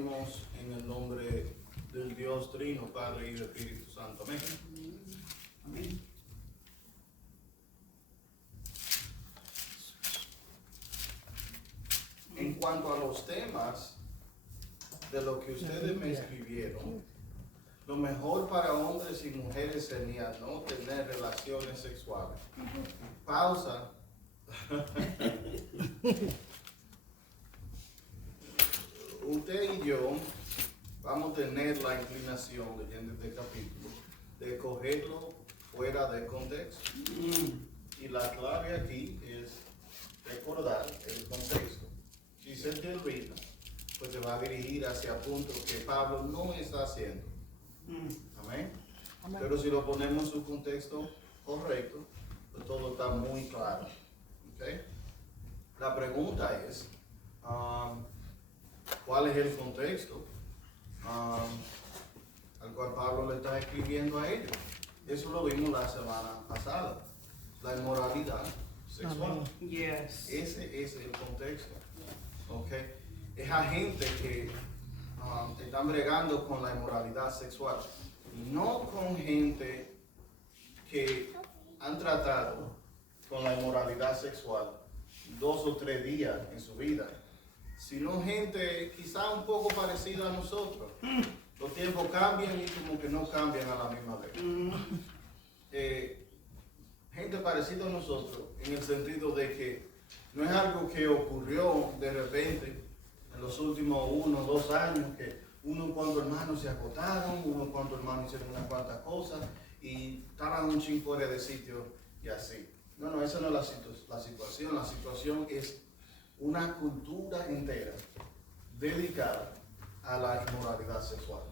Venimos en el nombre del Dios Trino, Padre, Hijo y Espíritu Santo. Amén. Amén. En cuanto a los temas de lo que ustedes me escribieron, lo mejor para hombres y mujeres sería no tener relaciones sexuales. Pausa. Usted y yo vamos a tener la inclinación, leyendo este capítulo, de cogerlo fuera de contexto. Y la clave aquí es recordar el contexto. Si se te olvida, pues te va a dirigir hacia puntos que Pablo no está haciendo. Amén. Pero si lo ponemos en su contexto correcto, pues todo está muy claro. ¿Okay? La pregunta es, ¿cuál es el contexto al cual Pablo le está escribiendo a ellos? Eso lo vimos la semana pasada. La inmoralidad sexual. Yes. Ese es el contexto. ¿Okay? Es a gente que están bregando con la inmoralidad sexual. No con gente que han tratado con la inmoralidad sexual 2 o 3 días en su vida, sino gente quizá un poco parecida a nosotros. Los tiempos cambian y como que no cambian a la misma vez. Gente parecida a nosotros en el sentido de que no es algo que ocurrió de repente en los últimos 1 o 2 años, que unos cuantos hermanos se acotaron, unos cuantos hermanos hicieron unas cuantas cosas y estaban un chin fuera de sitio y así. No, esa no es la situación. La situación es una cultura entera dedicada a la inmoralidad sexual.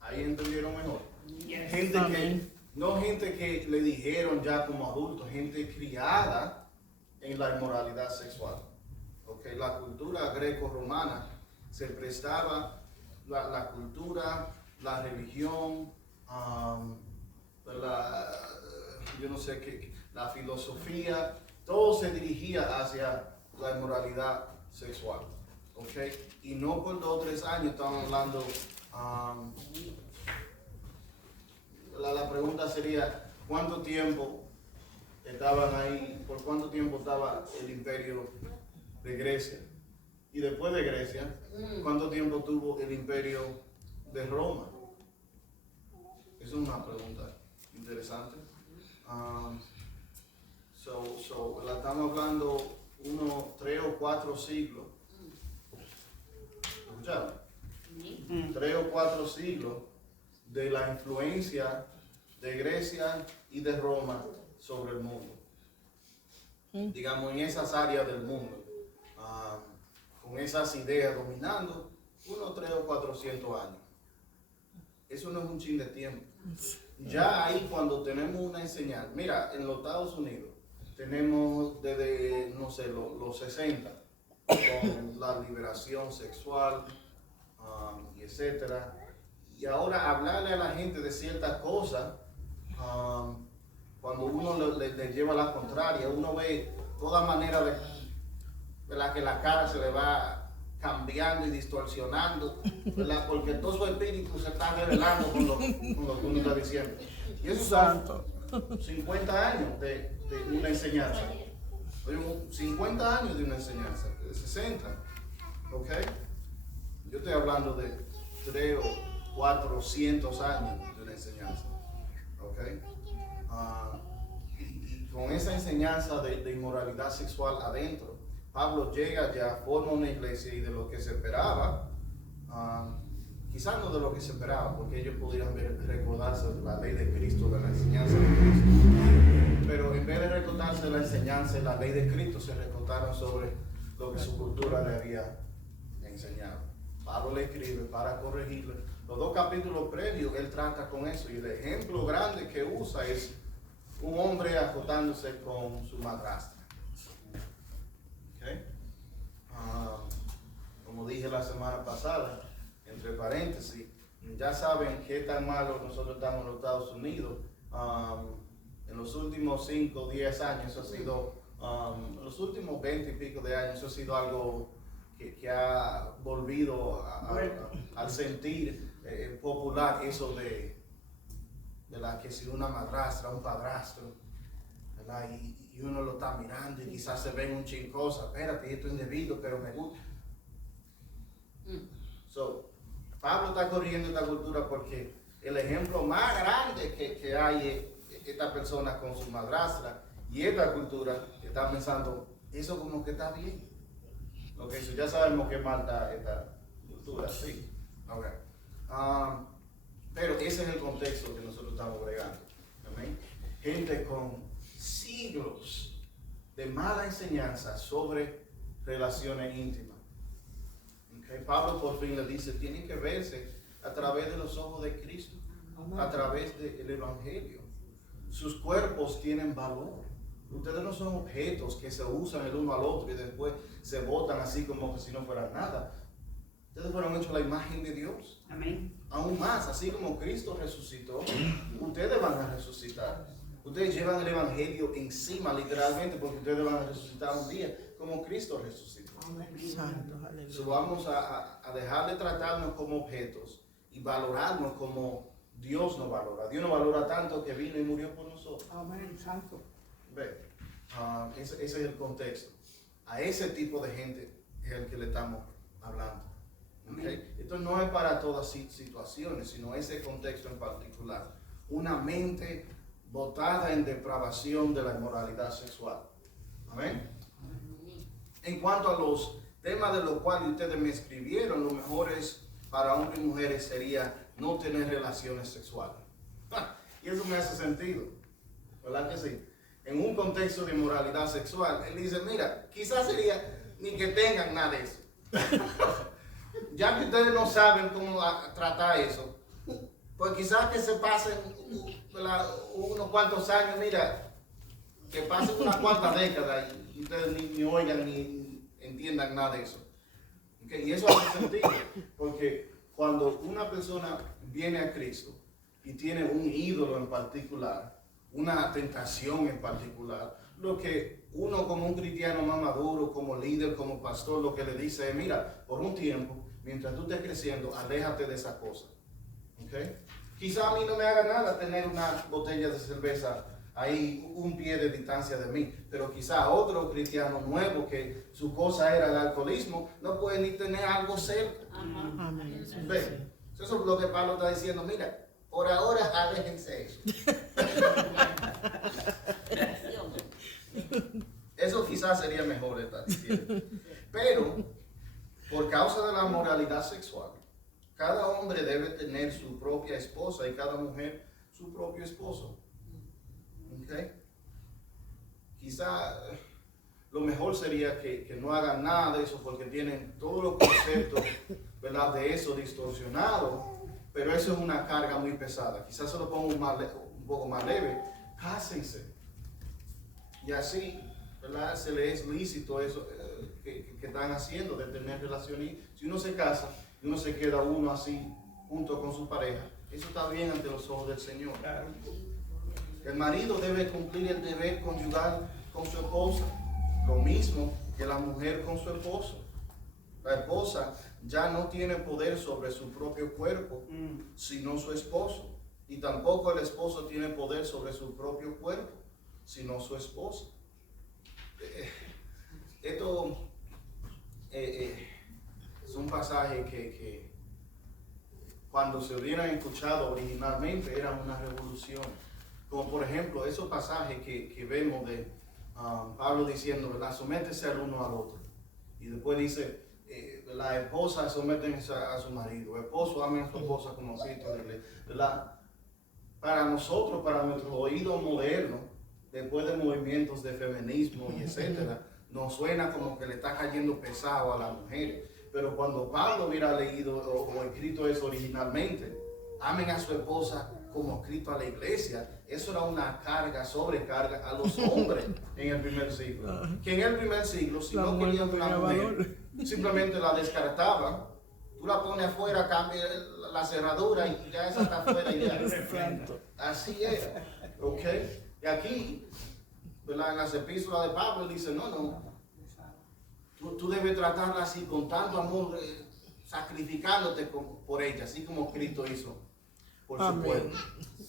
¿Ahí entendieron mejor? Yes. Gente que le dijeron ya como adultos, gente criada en la inmoralidad sexual. Okay, la cultura greco-romana se prestaba, la cultura, la religión, yo no sé qué, la filosofía, todo se dirigía hacia la inmoralidad sexual. Okay, y no por 2 o 3 años estamos hablando. La pregunta sería, ¿cuánto tiempo estaban ahí? ¿Por cuánto tiempo estaba el imperio de Grecia? Y después de Grecia, ¿cuánto tiempo tuvo el imperio de Roma? Esa es una pregunta interesante. La estamos hablando 3 o 4 siglos. ¿Escucharon? 3 o 4 siglos de la influencia de Grecia y de Roma sobre el mundo. Digamos, en esas áreas del mundo, con esas ideas dominando, unos 300 o 400 años. Eso no es un chin de tiempo. Ya ahí cuando tenemos una enseñanza, mira, en los Estados Unidos tenemos desde, no sé, los 60, con la liberación sexual, y etcétera. Y ahora hablarle a la gente de ciertas cosas, cuando uno le lleva la contraria, uno ve toda manera de la que la cara se le va cambiando y distorsionando, ¿verdad? Porque todo su espíritu se está revelando con lo que uno está diciendo. Y eso son 50 años de una enseñanza. 50 años de una enseñanza, de 60. ¿Ok? Yo estoy hablando de 3 o 400 años de una enseñanza. ¿Ok? Y con esa enseñanza de inmoralidad sexual adentro, Pablo llega ya, forma una iglesia y de lo que se esperaba, quizás no de lo que se esperaba, porque ellos pudieran recordarse de la ley de Cristo, de la enseñanza de Cristo. Pero en vez de recordarse de la enseñanza de la ley de Cristo, se recordaron sobre lo que su cultura le había enseñado. Pablo le escribe para corregirle. Los 2 capítulos previos, él trata con eso. Y el ejemplo grande que usa es un hombre acotándose con su madrastra. ¿Okay? Como dije la semana pasada, entre paréntesis, ya saben qué tan malo nosotros estamos en los Estados Unidos. En los últimos 5 o 10 años, eso ha sido, en los últimos 20 y pico de años, eso ha sido algo que ha volvido al sentir popular eso de que si una madrastra, un padrastro, ¿verdad? Y uno lo está mirando y quizás se ven un chingosa, espérate, esto es indebido, pero me gusta. So, Pablo está corriendo esta cultura porque el ejemplo más grande que hay es esta persona con su madrastra, y esta cultura está pensando, eso como que está bien. Ok, so ya sabemos que mal está esta cultura, sí. Okay. Pero ese es el contexto que nosotros estamos bregando. ¿Amén? Gente con siglos de mala enseñanza sobre relaciones íntimas. Okay. Pablo por fin le dice, tienen que verse a través de los ojos de Cristo, a través del Evangelio. Sus cuerpos tienen valor. Ustedes no son objetos que se usan el uno al otro y después se botan así como que si no fueran nada. Ustedes fueron hechos a la imagen de Dios. Amén. Aún más, así como Cristo resucitó, ustedes van a resucitar. Ustedes llevan el Evangelio encima, literalmente, porque ustedes van a resucitar un día, como Cristo resucitó. So, vamos a dejar de tratarnos como objetos y valorarnos como Dios nos valora. Dios nos valora tanto que vino y murió por nosotros. Amén, santo. Ve, ese es el contexto. A ese tipo de gente es el que le estamos hablando. ¿Okay? Esto no es para todas situaciones, sino ese contexto en particular. Una mente botada en depravación de la inmoralidad sexual. Amén. En cuanto a los temas de los cuales ustedes me escribieron, lo mejor es para hombres y mujeres sería no tener relaciones sexuales. Y eso me hace sentido, ¿verdad que sí? En un contexto de inmoralidad sexual, él dice, mira, quizás sería ni que tengan nada de eso. Ya que ustedes no saben cómo tratar eso, pues quizás que se pasen unos cuantos años, mira, que pasen una cuarta década y ustedes ni oigan ni entiendan nada de eso. ¿Okay? Y eso hace sentido, porque cuando una persona viene a Cristo y tiene un ídolo en particular, una tentación en particular, lo que uno como un cristiano más maduro, como líder, como pastor, lo que le dice es, mira, por un tiempo, mientras tú estés creciendo, aléjate de esa cosa. ¿Okay? Quizá a mí no me haga nada tener una botella de cerveza ahí un pie de distancia de mí, pero quizá otro cristiano nuevo que su cosa era el alcoholismo, no puede ni tener algo cerca. Amén. Eso es lo que Pablo está diciendo, mira, por ahora aléjense eso. Eso quizás sería mejor estar diciendo. Pero, por causa de la moralidad sexual, cada hombre debe tener su propia esposa y cada mujer su propio esposo. ¿Okay? Quizá lo mejor sería que no hagan nada de eso porque tienen todos los conceptos, ¿verdad?, de eso distorsionado, pero eso es una carga muy pesada. Quizás se lo pongo un poco más leve. Cásense. Y así, ¿verdad?, se les es lícito eso que están haciendo de tener relaciones. Si uno se casa y uno se queda uno así junto con su pareja, eso está bien ante los ojos del Señor. Claro. El marido debe cumplir el deber conyugal con su esposa, lo mismo que la mujer con su esposo. La esposa ya no tiene poder sobre su propio cuerpo, sino su esposo. Y tampoco el esposo tiene poder sobre su propio cuerpo, sino su esposa. Esto es un pasaje que cuando se hubieran escuchado originalmente era una revolución. Como por ejemplo esos pasajes que vemos de Pablo diciendo, ¿verdad?, sométese al uno al otro. Y después dice, la esposa someten a su marido, el esposo amen a su esposa como Cristo, ¿verdad? Para nosotros, para nuestro oído moderno, después de movimientos de feminismo y etcétera, nos suena como que le está cayendo pesado a las mujeres. Pero cuando Pablo hubiera leído o escrito eso originalmente, amen a su esposa como escrito a la iglesia, eso era una carga, sobrecarga a los hombres en el primer siglo. Que en el primer siglo, si no querían una mujer, simplemente la descartaban. Tú la pones afuera, cambia la cerradura y ya esa está afuera y ya. Así era. ¿Ok? Y aquí, ¿verdad?, en las epístolas de Pablo dice, no, tú debes tratarla así con tanto amor, sacrificándote por ella, así como Cristo hizo por su pueblo.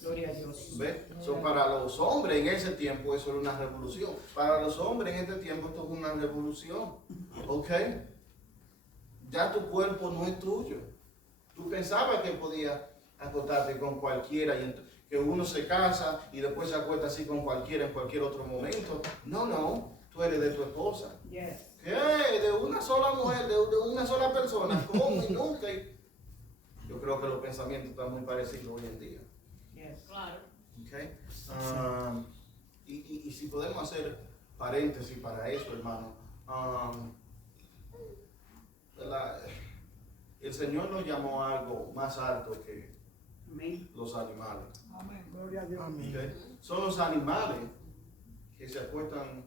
Gloria a Dios. ¿Ves? So, para los hombres en ese tiempo eso era una revolución. Para los hombres en este tiempo esto es una revolución. ¿Ok? Ya tu cuerpo no es tuyo. Tú pensabas que podías acostarte con cualquiera y que uno se casa y después se acuesta así con cualquiera en cualquier otro momento. No, no. Tú eres de tu esposa. Yes. ¿Qué? De una sola mujer, de una sola persona. ¿Cómo? Y nunca. Yo creo que los pensamientos están muy parecidos hoy en día. Yes. Claro. Okay. Y si podemos hacer paréntesis para eso, hermano. El Señor nos llamó a algo más alto que Amén. los animales. Amén. Gloria a Dios. Okay. Son los animales que se acuestan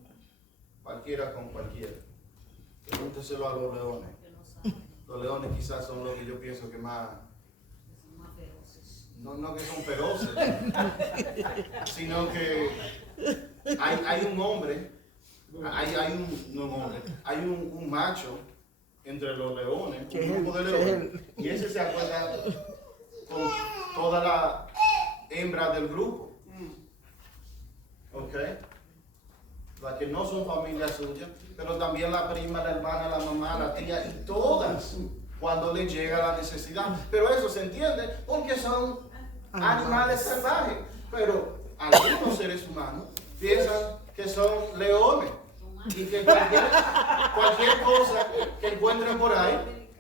cualquiera con cualquiera. Pregúnteselo a los leones. Que no saben, Los leones quizás son los que yo pienso que más... que son más feroces. No que son feroces, sino que hay un hombre, hay un macho entre los leones, un grupo de leones, y ese se acuerda con toda la hembra del grupo, ¿ok? Las que no son familia suya, pero también la prima, la hermana, la mamá, la tía, y todas cuando les llega la necesidad. Pero eso se entiende porque son animales salvajes. Pero algunos seres humanos piensan que son leones y que cualquier cosa que encuentren por ahí,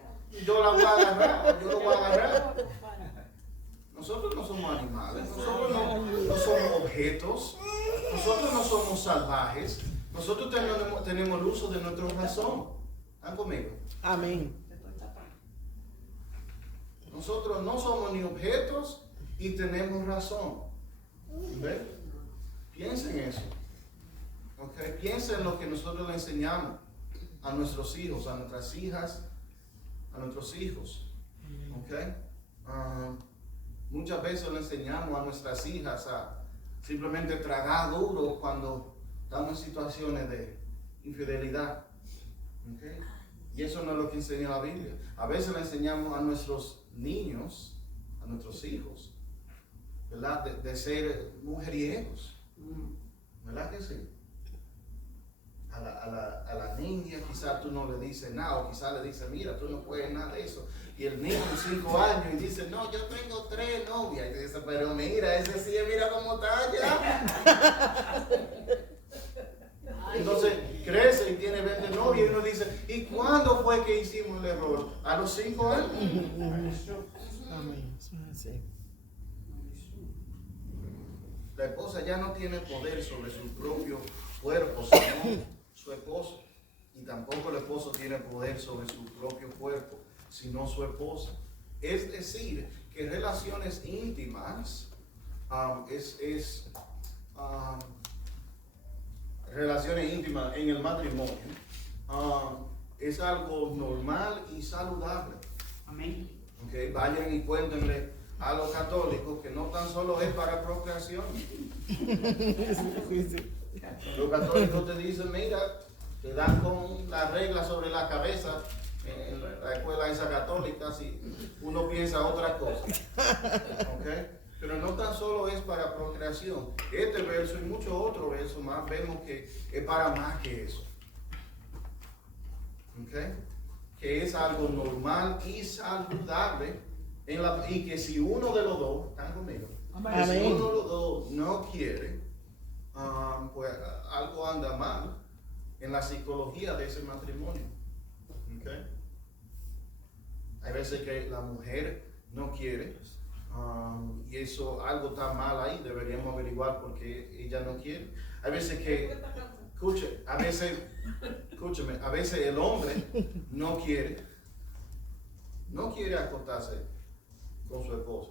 yo la voy a agarrar, yo lo voy a agarrar. Nosotros no somos animales, nosotros no somos objetos, nosotros no somos salvajes, nosotros tenemos el uso de nuestra razón. ¿Están conmigo? Amén. Nosotros no somos ni objetos y tenemos razón. ¿Ves? Piensen en eso. ¿Okay? Piensen en lo que nosotros le enseñamos a nuestros hijos, a nuestras hijas, a nuestros hijos. ¿Okay? Muchas veces le enseñamos a nuestras hijas a simplemente tragar duro cuando estamos en situaciones de infidelidad. ¿Okay? Y eso no es lo que enseña la Biblia. A veces le enseñamos a nuestros niños, a nuestros hijos, ¿verdad? De ser mujeriegos. ¿Verdad que sí? A la niña quizás tú no le dices nada, o quizás le dices, mira, tú no puedes nada de eso. Y el niño de 5 años y dice, no, yo tengo 3 novias. Y te dice, pero mira, ese sí, mira cómo está ya. Entonces crece y tiene 20 novias y uno dice, ¿y cuándo fue que hicimos el error? A los 5 años. Amén. Sí. La esposa ya no tiene poder sobre su propio cuerpo, sino su esposo. Y tampoco el esposo tiene poder sobre su propio cuerpo, sino su esposa. Es decir, que relaciones íntimas relaciones íntimas en el matrimonio es algo normal y saludable. Amén. Okay, vayan y cuéntenle a los católicos que no tan solo es para procreación. Los católicos te dicen, mira, te dan con la regla sobre la cabeza en la escuela esa católica, si uno piensa otra cosa. ¿Okay? Pero no tan solo es para procreación. Este verso y muchos otros versos más vemos que es para más que eso. ¿Okay? Que es algo normal y saludable y que si uno de los dos, ¿están conmigo? Que si uno de los dos no quiere, pues algo anda mal en la psicología de ese matrimonio. ¿Okay? Hay veces que la mujer no quiere y eso algo está mal ahí, deberíamos averiguar por qué ella no quiere. Hay veces que, escúcheme, a veces el hombre no quiere acostarse con su esposa.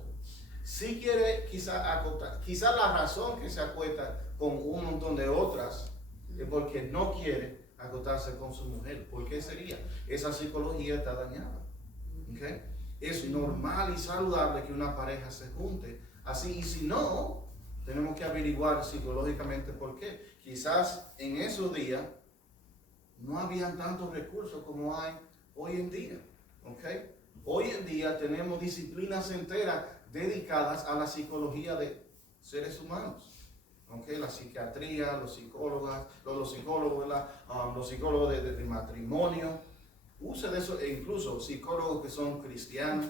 Sí quiere quizá la razón que se acuesta con un montón de otras es porque no quiere acostarse con su mujer. ¿Por qué sería? Esa psicología está dañada. ¿Okay? Es normal y saludable que una pareja se junte así, y si no, tenemos que averiguar psicológicamente por qué. Quizás en esos días no habían tantos recursos como hay hoy en día. ¿Okay? Hoy en día tenemos disciplinas enteras dedicadas a la psicología de seres humanos. ¿Okay? La psiquiatría, los psicólogos, ¿verdad? Los psicólogos de matrimonio. Use de eso, e incluso psicólogos que son cristianos.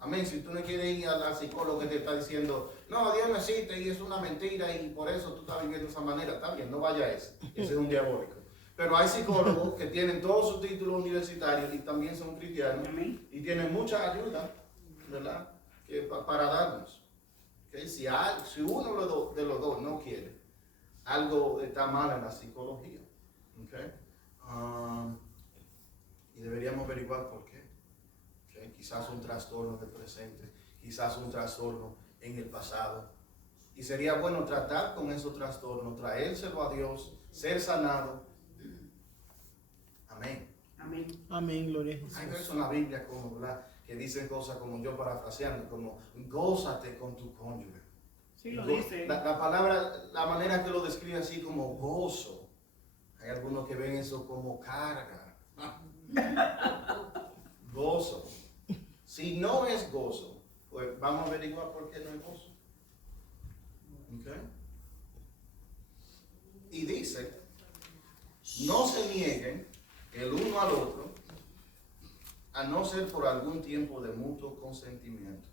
Amén. Si tú no quieres ir al psicólogo que te está diciendo, no, Dios no existe y es una mentira y por eso tú estás viviendo de esa manera, está bien, no vaya a ese. Ese es un diabólico. Pero hay psicólogos que tienen todos sus títulos universitarios y también son cristianos. Amén. Y tienen mucha ayuda, ¿verdad? Para darnos. ¿Okay? Si uno de los dos no quiere, algo está mal en la psicología. ¿Okay? Y deberíamos averiguar por qué. ¿Okay? Quizás un trastorno del presente, quizás un trastorno en el pasado. Y sería bueno tratar con esos trastornos, traérselo a Dios, ser sanado. Amén. Amén. Amén, gloria a Jesús. Hay versos en la Biblia como, ¿verdad? Que dicen cosas como yo parafraseando, como gózate con tu cónyuge. Sí lo dice. La palabra, la manera que lo describe así como gozo. Hay algunos que ven eso como carga. Gozo. Si no es gozo, pues vamos a averiguar por qué no es gozo. ¿Okay? Y dice, no se nieguen el uno al otro, a no ser por algún tiempo de mutuo consentimiento,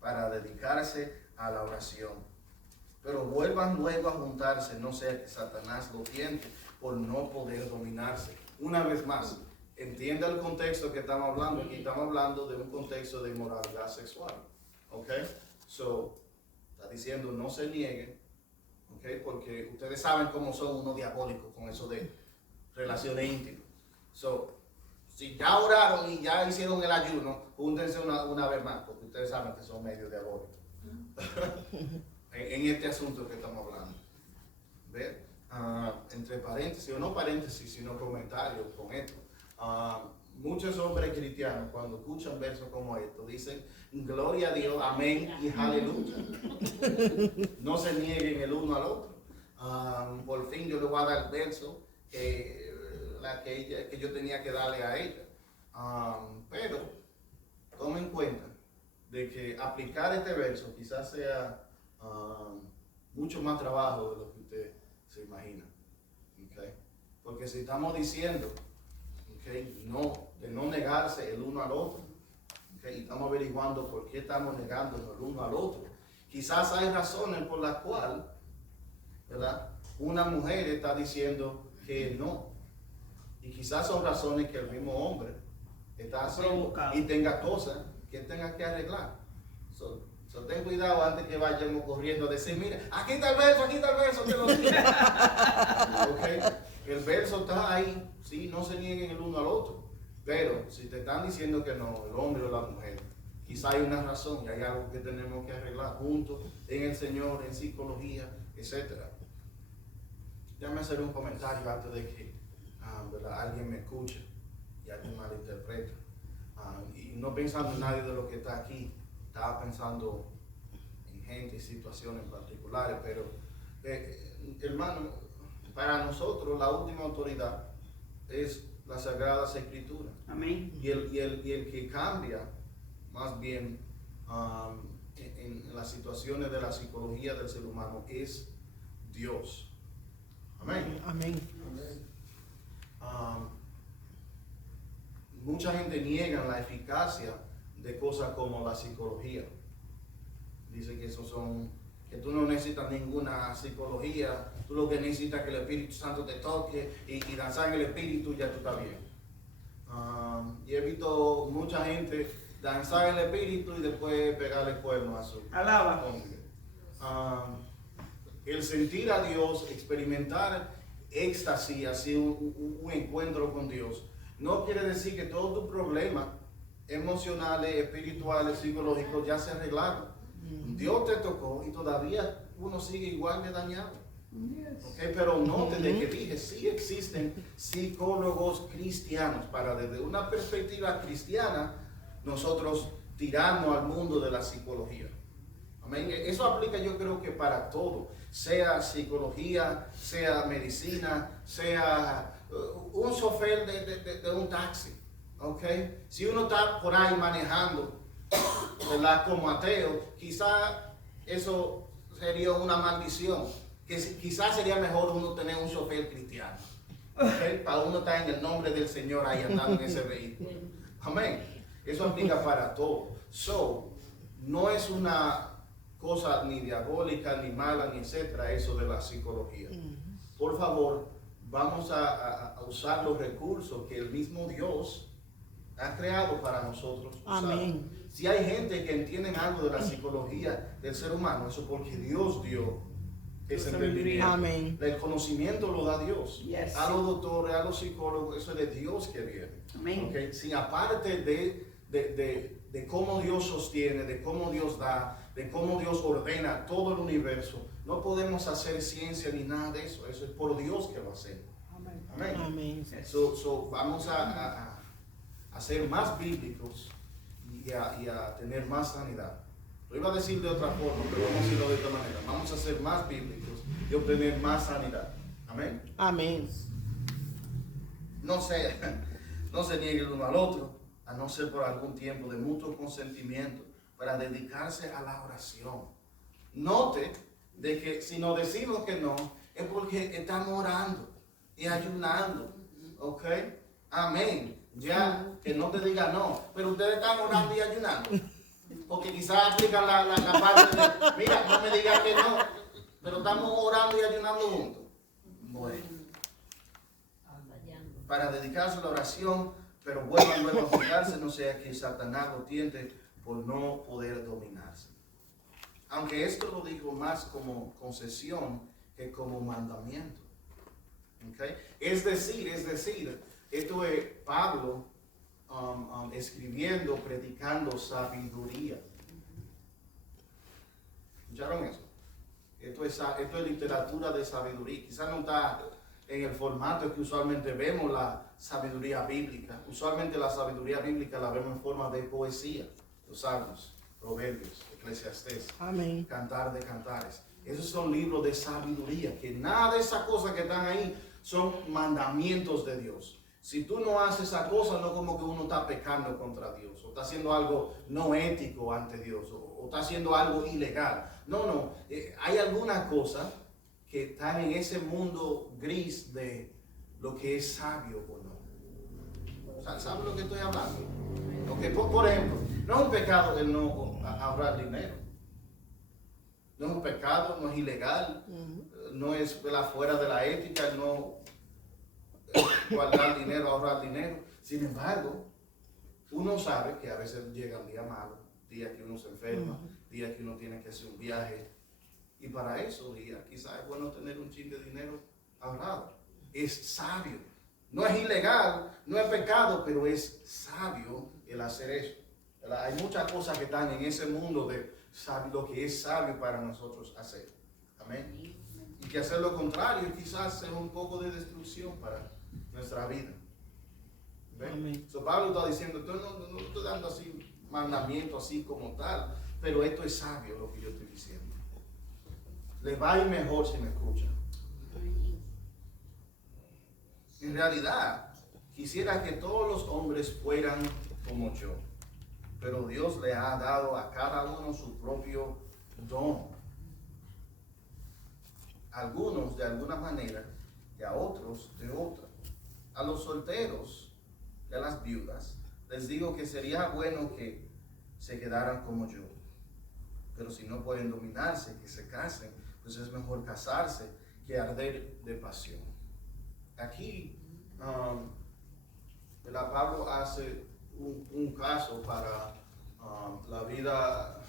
para dedicarse a la oración. Pero vuelvan luego a juntarse, no sea que Satanás lo tiente por no poder dominarse. Una vez más, entienda el contexto que estamos hablando. Aquí estamos hablando de un contexto de inmoralidad sexual. ¿Ok? So, está diciendo no se nieguen. ¿Ok? Porque ustedes saben cómo son unos diabólicos con eso de relaciones íntimas. So, si ya oraron y ya hicieron el ayuno, júntense una vez más, porque ustedes saben que son medio diabólicos. en este asunto que estamos hablando. ¿Ve? Entre paréntesis, o no paréntesis, sino comentarios con esto. Muchos hombres cristianos, cuando escuchan versos como estos, dicen gloria a Dios, amén y aleluya. No se nieguen el uno al otro. Por fin yo le voy a dar el verso que yo tenía que darle a ella. Pero tomen en cuenta de que aplicar este verso quizás sea mucho más trabajo de lo que usted se imagina. ¿Okay? Porque si estamos diciendo de no negarse el uno al otro, y estamos averiguando por qué estamos negándonos el uno al otro, quizás hay razones por las cuales, ¿verdad?, una mujer está diciendo que no, y quizás son razones que el mismo hombre está haciendo y tenga cosas que tenga que arreglar. So, ten cuidado antes que vayamos corriendo a decir, mire, aquí está el verso, te lo digo. Okay. El verso está ahí, sí, no se nieguen el uno al otro. Pero si te están diciendo que no, el hombre o la mujer, quizá hay una razón y hay algo que tenemos que arreglar juntos en el Señor, en psicología, etc. Déjame hacer un comentario antes de que alguien me escuche y alguien malinterprete. Y no pensando en nadie de los que está aquí, estaba pensando en gente y situaciones particulares, pero hermano, para nosotros la última autoridad es las Sagradas Escrituras. Amén. Y el que cambia más bien en las situaciones de la psicología del ser humano es Dios. Amén. Amén. Mucha gente niega la eficacia de cosas como la psicología. Dicen que que tú no necesitas ninguna psicología, tú lo que necesitas es que el Espíritu Santo te toque y danzar en el Espíritu y ya tú estás bien. Y he visto mucha gente danzar en el Espíritu y después pegarle cuernos a su cónyuge. El sentir a Dios, experimentar éxtasis, así un encuentro con Dios, no quiere decir que todos tus problemas emocionales, espirituales, psicológicos ya se arreglaron. Dios te tocó y todavía uno sigue igual de dañado. Okay, pero note de que dije, sí existen psicólogos cristianos para desde una perspectiva cristiana nosotros tirarnos al mundo de la psicología. Amén. Eso aplica, yo creo que para todo, sea psicología, sea medicina, sea un chofer de un taxi. ¿Ok? Si uno está por ahí manejando, ¿verdad? Como ateo, quizá eso sería una maldición. Que quizás sería mejor uno tener un chofer cristiano. ¿Okay? Para uno estar en el nombre del Señor ahí andando en ese vehículo. Amén. Eso aplica para todo. So, no es una cosa ni diabólica, ni mala, ni etcétera, eso de la psicología. Por favor, vamos a usar los recursos que el mismo Dios ha creado para nosotros usar. Amén. Si hay gente que entiende algo de la psicología del ser humano, eso porque Dios dio ese entendimiento. Amén. El conocimiento lo da Dios. Yes. A los doctores, a los psicólogos, eso es de Dios que viene. Amén. Okay? Sin aparte de cómo Dios sostiene, de cómo Dios da, de cómo Dios ordena todo el universo, no podemos hacer ciencia ni nada de eso. Eso es por Dios que lo hacemos. Amén. Amén. Amén. So, vamos a ser más bíblicos y a tener más sanidad. Lo iba a decir de otra forma, pero vamos a decirlo de esta manera. Vamos a ser más bíblicos y obtener más sanidad. Amén. Amén. No se niegue el uno al otro, a no ser por algún tiempo de mutuo consentimiento, para dedicarse a la oración. Note de que si nos decimos que no, es porque estamos orando y ayunando. ¿Ok? Amén. Ya, que no te diga no, pero ustedes están orando y ayunando. Porque quizás aplican la parte de, mira, no me digas que no, pero estamos orando y ayunando juntos. Bueno, para dedicarse a la oración, pero vuelvan luego a fijarse, no sea que Satanás lo tiente por no poder dominarse. Aunque esto lo digo más como concesión que como mandamiento. ¿Okay? Es decir, esto es Pablo escribiendo, predicando sabiduría. ¿Escucharon eso? Esto es literatura de sabiduría. Quizás no está en el formato que usualmente vemos la sabiduría bíblica. Usualmente la sabiduría bíblica la vemos en forma de poesía. Los Salmos, Proverbios, Eclesiastés, Amén. Cantar de Cantares. Esos son libros de sabiduría, que nada de esas cosas que están ahí son mandamientos de Dios. Si tú no haces esa cosa, no como que uno está pecando contra Dios, o está haciendo algo no ético ante Dios, o está haciendo algo ilegal. No, hay algunas cosas que están en ese mundo gris de lo que es sabio o no. O sea, ¿sabes lo que estoy hablando? Okay, por ejemplo, no es un pecado el no ahorrar dinero. No es un pecado, no es ilegal, no es fuera de la ética, no guardar dinero, ahorrar dinero. Sin embargo, uno sabe que a veces llega un día malo, día que uno se enferma, día que uno tiene que hacer un viaje. Y para esos días quizás es bueno tener un chin de dinero ahorrado. Es sabio. No es ilegal, no es pecado, pero es sabio el hacer eso. Hay muchas cosas que están en ese mundo de lo que es sabio para nosotros hacer. Amén. Y que hacer lo contrario quizás sea un poco de destrucción para nuestra vida. ¿Ven? So, Pablo está diciendo, no estoy dando así mandamiento así como tal, pero esto es sabio lo que yo estoy diciendo. Le va a ir mejor si me escuchan. En realidad, quisiera que todos los hombres fueran como yo, pero Dios le ha dado a cada uno su propio don. Algunos de alguna manera y a otros de otra. A los solteros y a las viudas les digo que sería bueno que se quedaran como yo, pero si no pueden dominarse, que se casen, pues es mejor casarse que arder de pasión. Aquí Pablo hace un caso para la vida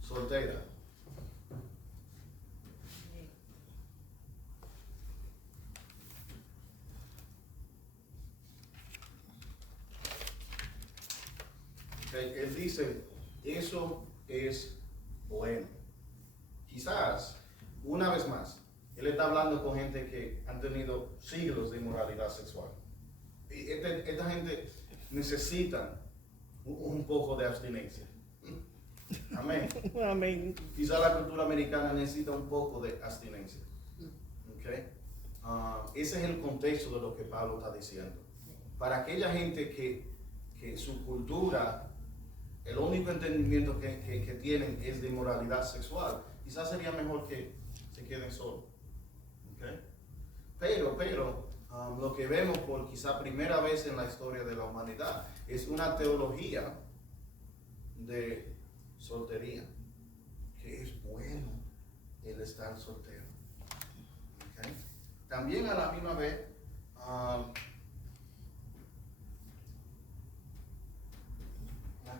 soltera. Él dice, eso es bueno. Quizás, una vez más, él está hablando con gente que han tenido siglos de inmoralidad sexual. Y esta gente necesita un poco de abstinencia. Amén. Amén. Quizá la cultura americana necesita un poco de abstinencia. ¿Okay? Ese es el contexto de lo que Pablo está diciendo. Para aquella gente que su cultura, el único entendimiento que tienen es de inmoralidad sexual, quizás sería mejor que se queden solos. ¿Okay? Pero lo que vemos por quizá primera vez en la historia de la humanidad es una teología de soltería, que es bueno el estar soltero. ¿Okay? También a la misma vez,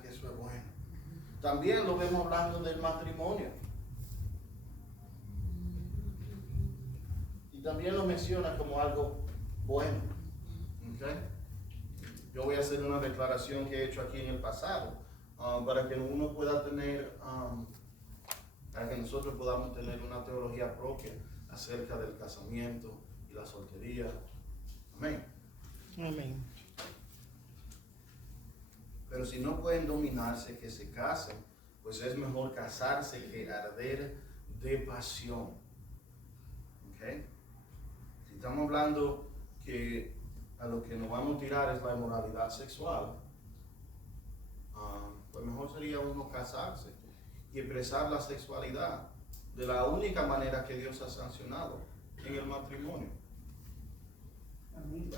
que eso es bueno. También lo vemos hablando del matrimonio. Y también lo menciona como algo bueno. ¿Okay? Yo voy a hacer una declaración que he hecho aquí en el pasado, para que uno pueda tener, para que nosotros podamos tener una teología propia acerca del casamiento y la soltería. Amén. Amén. Pero si no pueden dominarse, que se casen, pues es mejor casarse que arder de pasión. ¿Okay? Si estamos hablando que a lo que nos vamos a tirar es la inmoralidad sexual, pues mejor sería uno casarse y expresar la sexualidad de la única manera que Dios ha sancionado, en el matrimonio. Amén.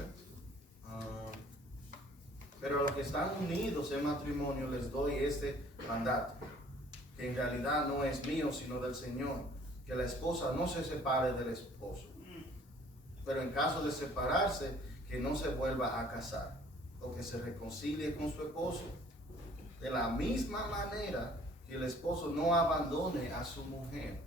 Pero a los que están unidos en matrimonio les doy este mandato, que en realidad no es mío sino del Señor, que la esposa no se separe del esposo, pero en caso de separarse, que no se vuelva a casar, o que se reconcilie con su esposo, de la misma manera que el esposo no abandone a su mujer.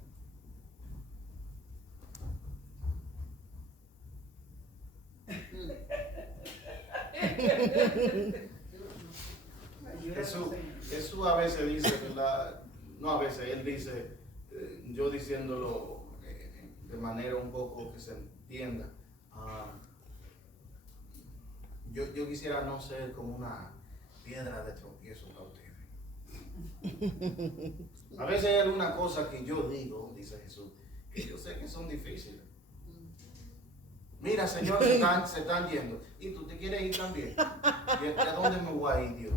Jesús a veces dice, ¿verdad? No a veces, él dice, yo diciéndolo de manera un poco que se entienda, yo quisiera no ser como una piedra de tropiezo para ustedes. A veces hay alguna cosa que yo digo, dice Jesús, que yo sé que son difíciles. Mira, Señor, se están yendo. ¿Y tú te quieres ir también? ¿Y a dónde me voy a ir, Dios?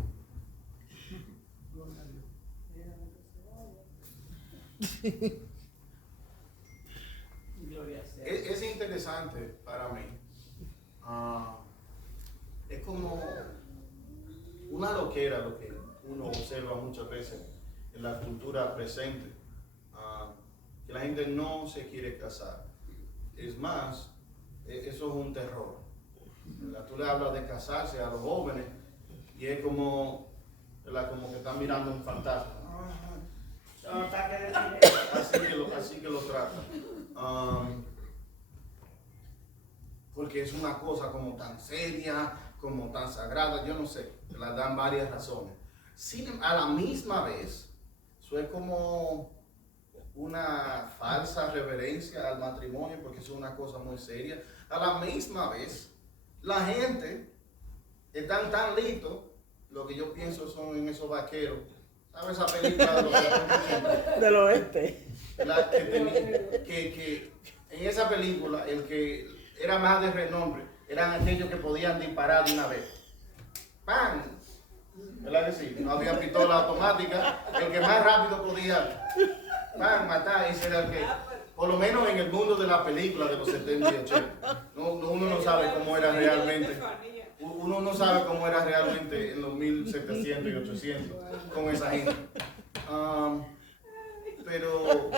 Gloria sea. Es interesante para mí. Es como una loquera lo que uno observa muchas veces en la cultura presente. Que la gente no se quiere casar. Es más, eso es un terror. ¿Verdad? Tú le hablas de casarse a los jóvenes y es como, ¿verdad? Como que están mirando un fantasma. Así que lo tratan. Porque es una cosa como tan seria, como tan sagrada, yo no sé, la dan varias razones. A la misma vez, eso es como una falsa reverencia al matrimonio, porque eso es una cosa muy seria. A la misma vez, la gente están tan listos, lo que yo pienso son en esos vaqueros. ¿Sabes esa película de los 70? Del oeste. Que en esa película, el que era más de renombre, eran aquellos que podían disparar de una vez. ¡Pam! ¿Verdad que sí? No había pistola automática. El que más rápido podía matar, ese era el que, por lo menos en el mundo de la película de los 70 y 80. Uno no sabe cómo era realmente. Uno no sabe cómo era realmente en los 1700 y 800 con esa gente. Pero,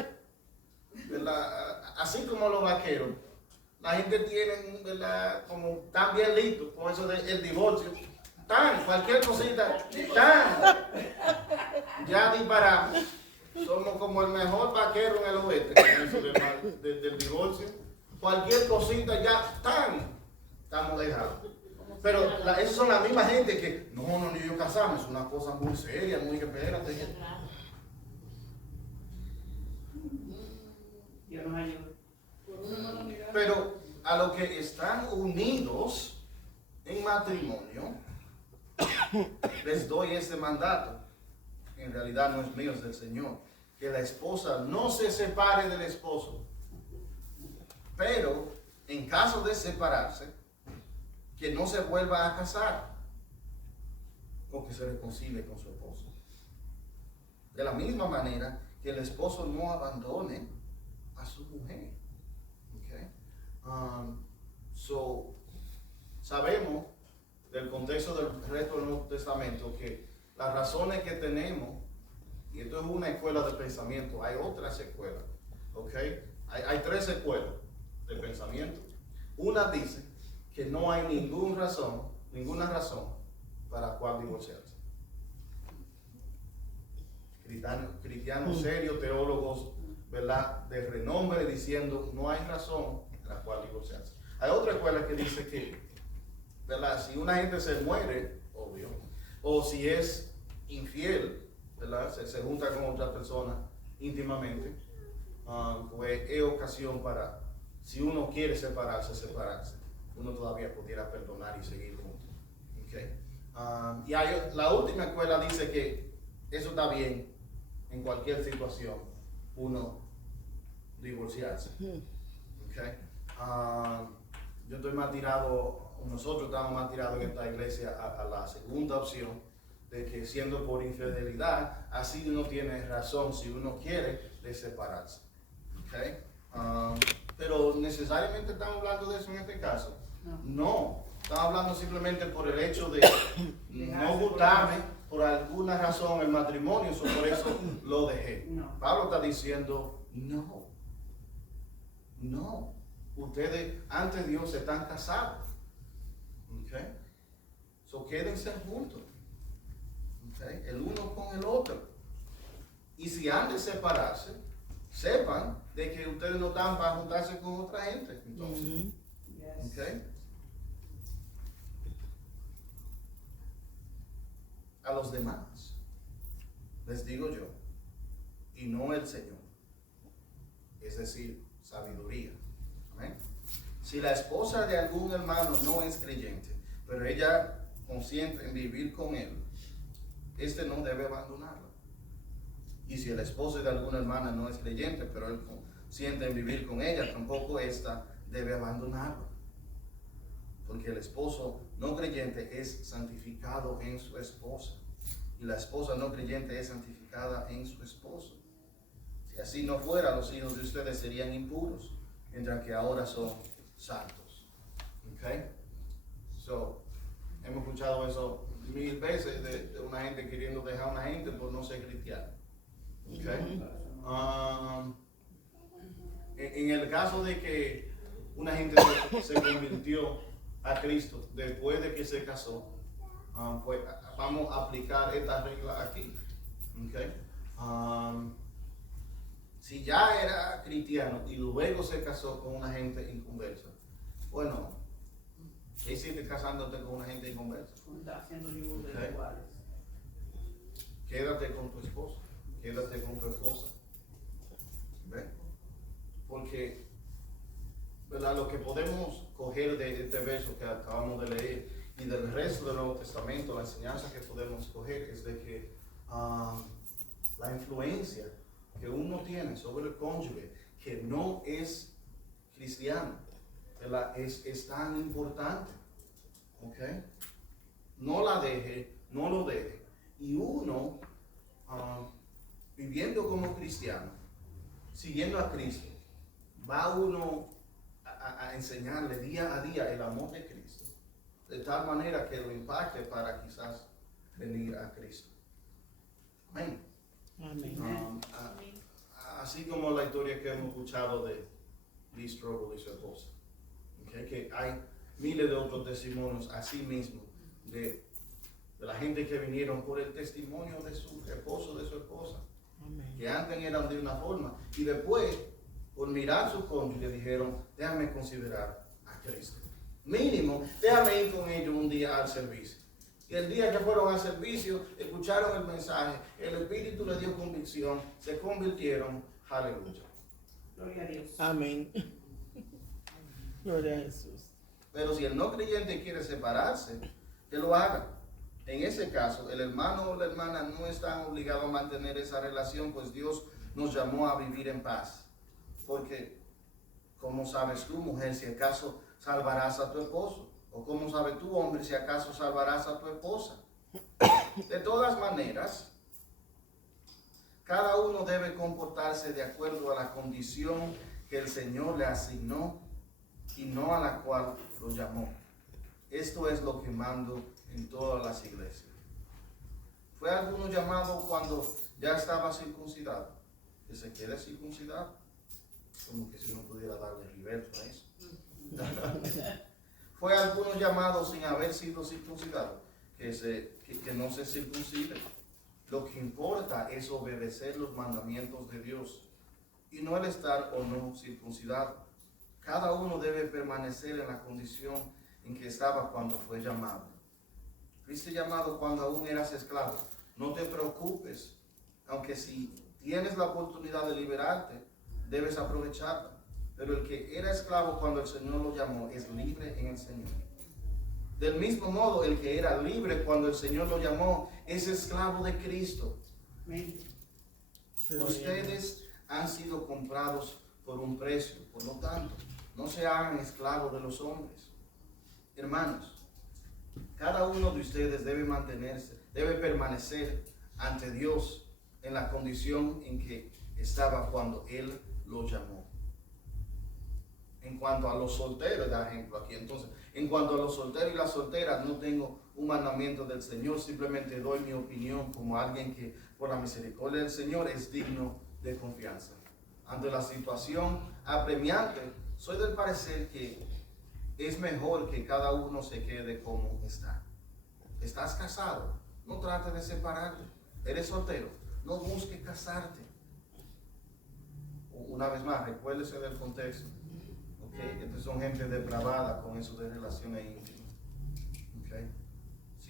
¿verdad? Así como los vaqueros, la gente tiene, ¿verdad? Como tan bien listo con eso del divorcio. Cualquier cosita, ya disparamos. Somos como el mejor vaquero en el oeste con eso del divorcio. Cualquier cosita ya, estamos dejados. Pero esas son las mismas gente que, no, ni yo casarme, es una cosa muy seria, muy que espérate. Dios nos ayude. Pero a los que están unidos en matrimonio, les doy este mandato. en realidad no es mío, es del Señor. Que la esposa no se separe del esposo. Pero en caso de separarse, que no se vuelva a casar o que se reconcilie con su esposo. De la misma manera que el esposo no abandone a su mujer. Okay? Sabemos del contexto del resto del Nuevo Testamento que las razones que tenemos, y esto es una escuela de pensamiento, hay otras escuelas, ¿okay? Hay tres escuelas de pensamiento. Una dice que no hay ninguna razón para la cual divorciarse. Cristianos serios, teólogos, ¿verdad?, de renombre, diciendo no hay razón para la cual divorciarse. Hay otra escuela que dice que, ¿verdad?, si una gente se muere, obvio, o si es infiel, ¿verdad?, se junta con otra persona íntimamente, pues es ocasión para, si uno quiere separarse, uno todavía pudiera perdonar y seguir juntos. Okay. Y la última escuela dice que eso está bien en cualquier situación, uno divorciarse. Okay. Yo estoy más tirado, nosotros estamos más tirados en esta iglesia a la segunda opción, de que siendo por infidelidad, así uno tiene razón si uno quiere de separarse. Okay. Pero necesariamente estamos hablando de eso en este caso. No, estamos hablando simplemente por el hecho de no gustarme por alguna razón el matrimonio, por eso lo dejé. No. Pablo está diciendo, no, ustedes ante Dios están casados. Okay. So quédense juntos. Okay. El uno con el otro. Y si han de separarse, sepan de que ustedes no están para juntarse con otra gente. Entonces, okay. A los demás les digo yo, y no el Señor, es decir, sabiduría. Amén. Si la esposa de algún hermano no es creyente, pero ella consiente en vivir con él, este no debe abandonarla. Y si el esposo de alguna hermana no es creyente, pero él consiente en vivir con ella, tampoco esta debe abandonarla. Porque el esposo no creyente es santificado en su esposa. Y la esposa no creyente es santificada en su esposo. Si así no fuera, los hijos de ustedes serían impuros, mientras que ahora son santos. Okay? So, hemos escuchado eso 1000 veces de una gente queriendo dejar a una gente por no ser cristiano. Okay? En el caso de que una gente se convirtió a Cristo después de que se casó, pues vamos a aplicar esta regla aquí. Okay? Si ya era cristiano y luego se casó con una gente inconversa, bueno, ¿qué hiciste casándote con una gente inconversa? Haciendo yugos iguales. Quédate con tu esposo, quédate con tu esposa. ¿Ve? Porque, ¿verdad?, lo que podemos coger de este verso que acabamos de leer y del resto del Nuevo Testamento, la enseñanza que podemos coger es de que la influencia que uno tiene sobre el cónyuge que no es cristiano, ¿verdad?, es tan importante. ¿Okay? No la deje, no lo deje. Y uno, viviendo como cristiano, siguiendo a Cristo, va uno a enseñarle día a día el amor de Cristo, de tal manera que lo impacte para quizás venir a Cristo. Amén. Amén. Así como la historia que hemos escuchado de Lee Strobel y su esposa. Okay? Que hay miles de otros testimonios así mismo de la gente que vinieron por el testimonio de su esposo, de su esposa. Amén. Que antes eran de una forma y después, por mirar a su cónyuge, dijeron, déjame considerar a Cristo. Mínimo, déjame ir con ellos un día al servicio. Y el día que fueron al servicio, escucharon el mensaje, el Espíritu les dio convicción, se convirtieron. Aleluya. Gloria a Dios. Amén. Gloria a Jesús. Pero si el no creyente quiere separarse, que lo haga. en ese caso, el hermano o la hermana no están obligados a mantener esa relación, pues Dios nos llamó a vivir en paz. Porque, ¿cómo sabes tú, mujer, si acaso salvarás a tu esposo? ¿O cómo sabes tú, hombre, si acaso salvarás a tu esposa? De todas maneras, cada uno debe comportarse de acuerdo a la condición que el Señor le asignó y no a la cual lo llamó. Esto es lo que mando en todas las iglesias. ¿Fue alguno llamado cuando ya estaba circuncidado? Que se quede circuncidado. Como que si no pudiera darle reverso a eso. ¿Fue alguno llamado sin haber sido circuncidado? Que no se circuncide. Lo que importa es obedecer los mandamientos de Dios y no el estar o no circuncidado. Cada uno debe permanecer en la condición en que estaba cuando fue llamado. Fuiste llamado cuando aún eras esclavo. No te preocupes, aunque si tienes la oportunidad de liberarte, debes aprovecharla. Pero el que era esclavo cuando el Señor lo llamó es libre en el Señor. Del mismo modo, el que era libre cuando el Señor lo llamó es esclavo de Cristo. Amén. Ustedes han sido comprados por un precio, por lo tanto, no se hagan esclavos de los hombres. Hermanos, cada uno de ustedes debe permanecer ante Dios en la condición en que estaba cuando Él lo llamó. En cuanto a los solteros, da ejemplo aquí, entonces, en cuanto a los solteros y las solteras, no tengo un mandamiento del Señor, simplemente doy mi opinión como alguien que, por la misericordia del Señor, es digno de confianza. Ante la situación apremiante, soy del parecer que es mejor que cada uno se quede como está. ¿Estás casado? No trates de separarte. ¿Eres soltero? No busques casarte. Una vez más, recuérdese del contexto. Okay. Estos son gente depravada con eso de relaciones íntimas. Okay.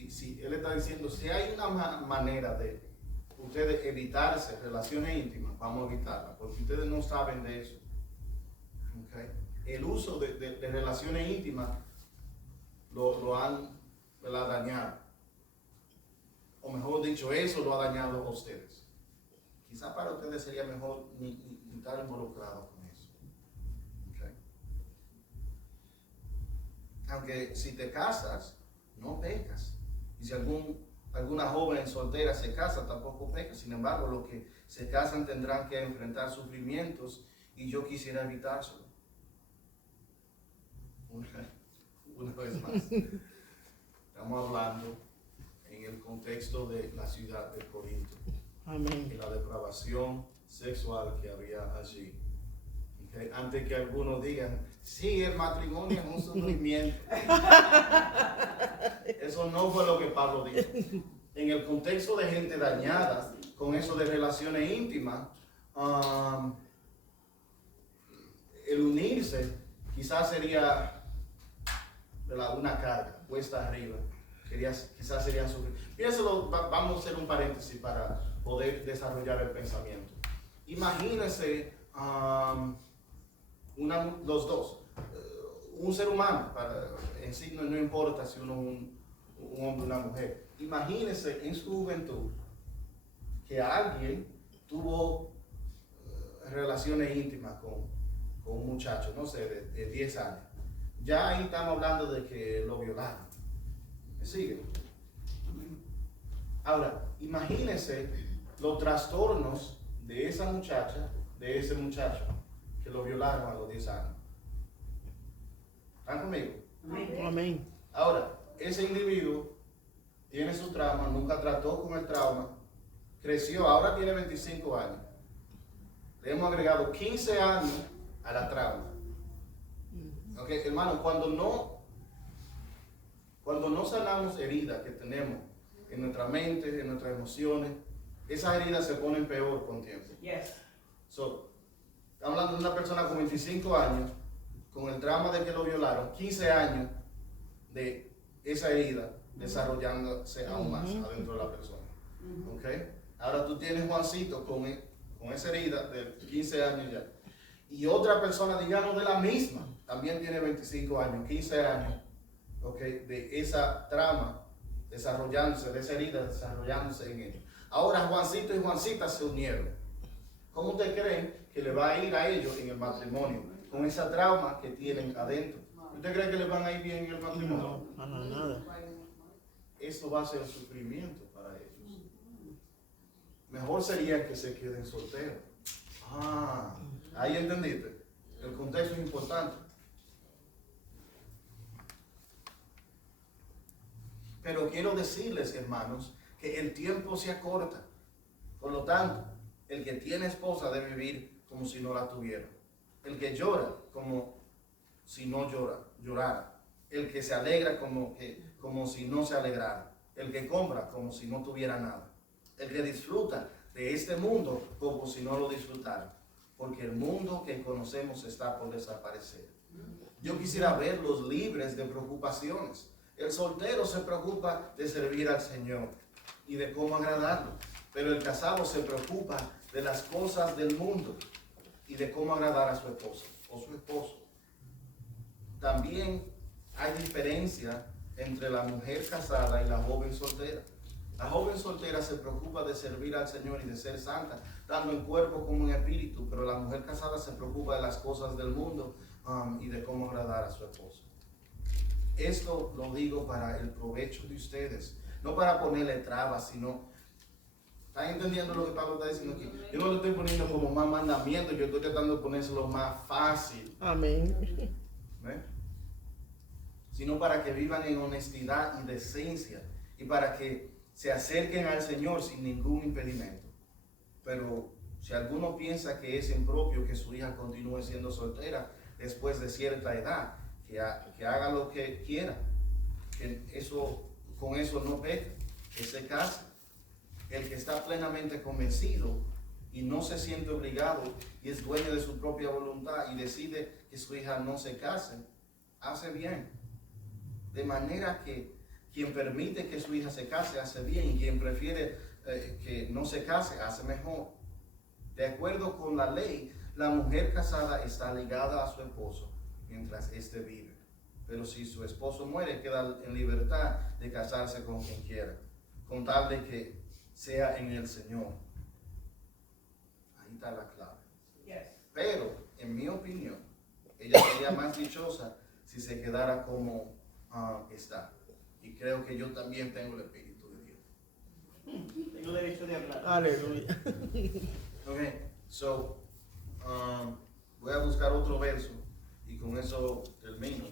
Si él está diciendo, si hay una manera de ustedes evitarse relaciones íntimas, vamos a evitarla, porque ustedes no saben de eso. Okay. El uso de relaciones íntimas lo han dañado. O mejor dicho, eso lo ha dañado a ustedes. Quizá para ustedes sería mejor ni estar involucrados con eso. Okay. Aunque si te casas, no pecas. Y si alguna joven soltera se casa, tampoco peca. Sin embargo, los que se casan tendrán que enfrentar sufrimientos y yo quisiera evitárselo. Una vez más, estamos hablando en el contexto de la ciudad de Corinto. Amén. Y la depravación sexual que había allí. Okay. Antes que algunos digan, sí, el matrimonio es un sufrimiento. Eso no fue lo que Pablo dijo. En el contexto de gente dañada con eso de relaciones íntimas, el unirse quizás sería una carga puesta arriba. Quizás sería sufrir. Piénselo, vamos a hacer un paréntesis para poder desarrollar el pensamiento. Imagínense los dos. Un ser humano, en sí no importa si uno es un hombre o una mujer. Imagínense en su juventud que alguien tuvo relaciones íntimas con un muchacho, no sé, de 10 años. Ya ahí estamos hablando de que lo violaron. ¿Me siguen? Ahora, imagínense los trastornos de esa muchacha, de ese muchacho que lo violaron a los 10 años. ¿Están conmigo? Amén. Ahora, ese individuo tiene su trauma, nunca trató con el trauma, creció, ahora tiene 25 años. Le hemos agregado 15 años a la trauma. Ok, hermano, cuando no sanamos heridas que tenemos en nuestra mente, en nuestras emociones, esas heridas se ponen peor con tiempo. Yes. Estamos hablando de una persona con 25 años, con el trauma de que lo violaron, 15 años de esa herida desarrollándose aún más adentro de la persona. ¿Okay? Ahora tú tienes Juancito con esa herida de 15 años ya. Y otra persona, digamos, de la misma, también tiene 25 años, 15 años, ¿okay? De esa trama desarrollándose, de esa herida desarrollándose en ellos. Ahora Juancito y Juancita se unieron. ¿Cómo ustedes creen que le va a ir a ellos en el matrimonio? Con esa trauma que tienen adentro. ¿Usted cree que les van a ir bien en el matrimonio? No, para nada. Esto va a ser sufrimiento para ellos. Mejor sería que se queden solteros. Ah, ahí entendiste. El contexto es importante. Pero quiero decirles, hermanos, que el tiempo se acorta. Por lo tanto, el que tiene esposa debe vivir como si no la tuviera. El que llora como si no llorara. El que se alegra como si no se alegrara. El que compra como si no tuviera nada. El que disfruta de este mundo como si no lo disfrutara. Porque el mundo que conocemos está por desaparecer. Yo quisiera verlos libres de preocupaciones. El soltero se preocupa de servir al Señor y de cómo agradarlo. Pero el casado se preocupa de las cosas del mundo y de cómo agradar a su esposa o su esposo. También hay diferencia entre la mujer casada y la joven soltera. La joven soltera se preocupa de servir al Señor y de ser santa, tanto en cuerpo como en espíritu, pero la mujer casada se preocupa de las cosas del mundo y de cómo agradar a su esposo. Esto lo digo para el provecho de ustedes, no para ponerle trabas, sino... ¿Están entendiendo lo que Pablo está diciendo aquí? Yo no lo estoy poniendo como más mandamiento, yo estoy tratando de ponérselo más fácil. Amén. ¿Ve? Sino para que vivan en honestidad y decencia y para que se acerquen al Señor sin ningún impedimento. Pero si alguno piensa que es impropio que su hija continúe siendo soltera después de cierta edad, que haga lo que quiera, que con eso no peque, que se case. El que está plenamente convencido y no se siente obligado y es dueño de su propia voluntad y decide que su hija no se case, hace bien. De manera que quien permite que su hija se case, hace bien, y quien prefiere que no se case, hace mejor. De acuerdo con la ley, la mujer casada está ligada a su esposo mientras éste vive. Pero si su esposo muere, queda en libertad de casarse con quien quiera, con tal de que sea en el Señor. Ahí está la clave. Pero, en mi opinión, ella sería más dichosa si se quedara como está. Y creo que yo también tengo el Espíritu de Dios. Tengo derecho de hablar. Aleluya. Ok, so, voy a buscar otro verso y con eso termino.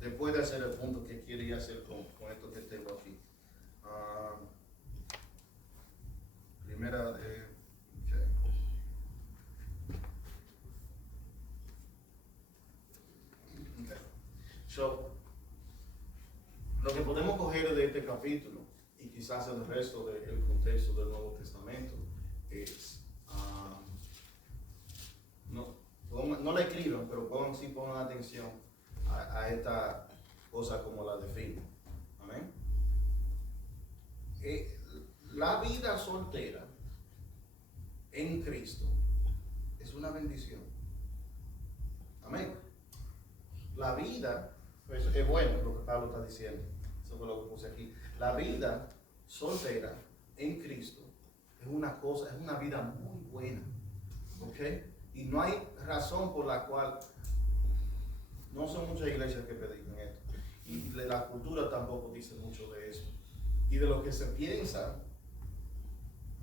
Después de hacer el punto que quería hacer con esto que tengo aquí. Primera de... Okay. So, lo que podemos coger de este capítulo y quizás el resto del contexto del Nuevo Testamento es, no la escriban, pero pongan atención a esta cosa como la defino. Amén. La vida soltera en Cristo es una bendición. Amén. La vida, eso es bueno lo que Pablo está diciendo. Eso fue lo que puse aquí. La vida soltera en Cristo es una cosa, es una vida muy buena. ¿Ok? Y no hay razón por la cual, no son muchas iglesias que predican esto. Y la cultura tampoco dice mucho de eso. Y de lo que se piensa,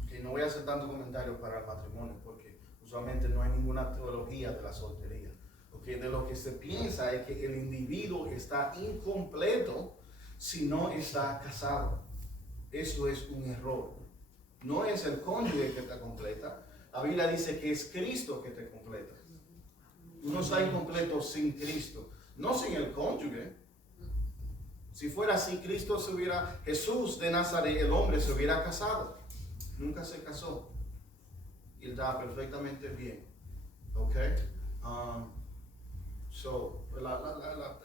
que no voy a hacer tanto comentario para el matrimonio, porque usualmente no hay ninguna teología de la soltería. Porque de lo que se piensa es que el individuo está incompleto si no está casado. Eso es un error. No es el cónyuge que te completa. La Biblia dice que es Cristo que te completa. Uno está incompleto sin Cristo, no sin el cónyuge. Si fuera así, Jesús de Nazaret, el hombre, se hubiera casado. Nunca se casó. Y él estaba perfectamente bien. ¿Ok?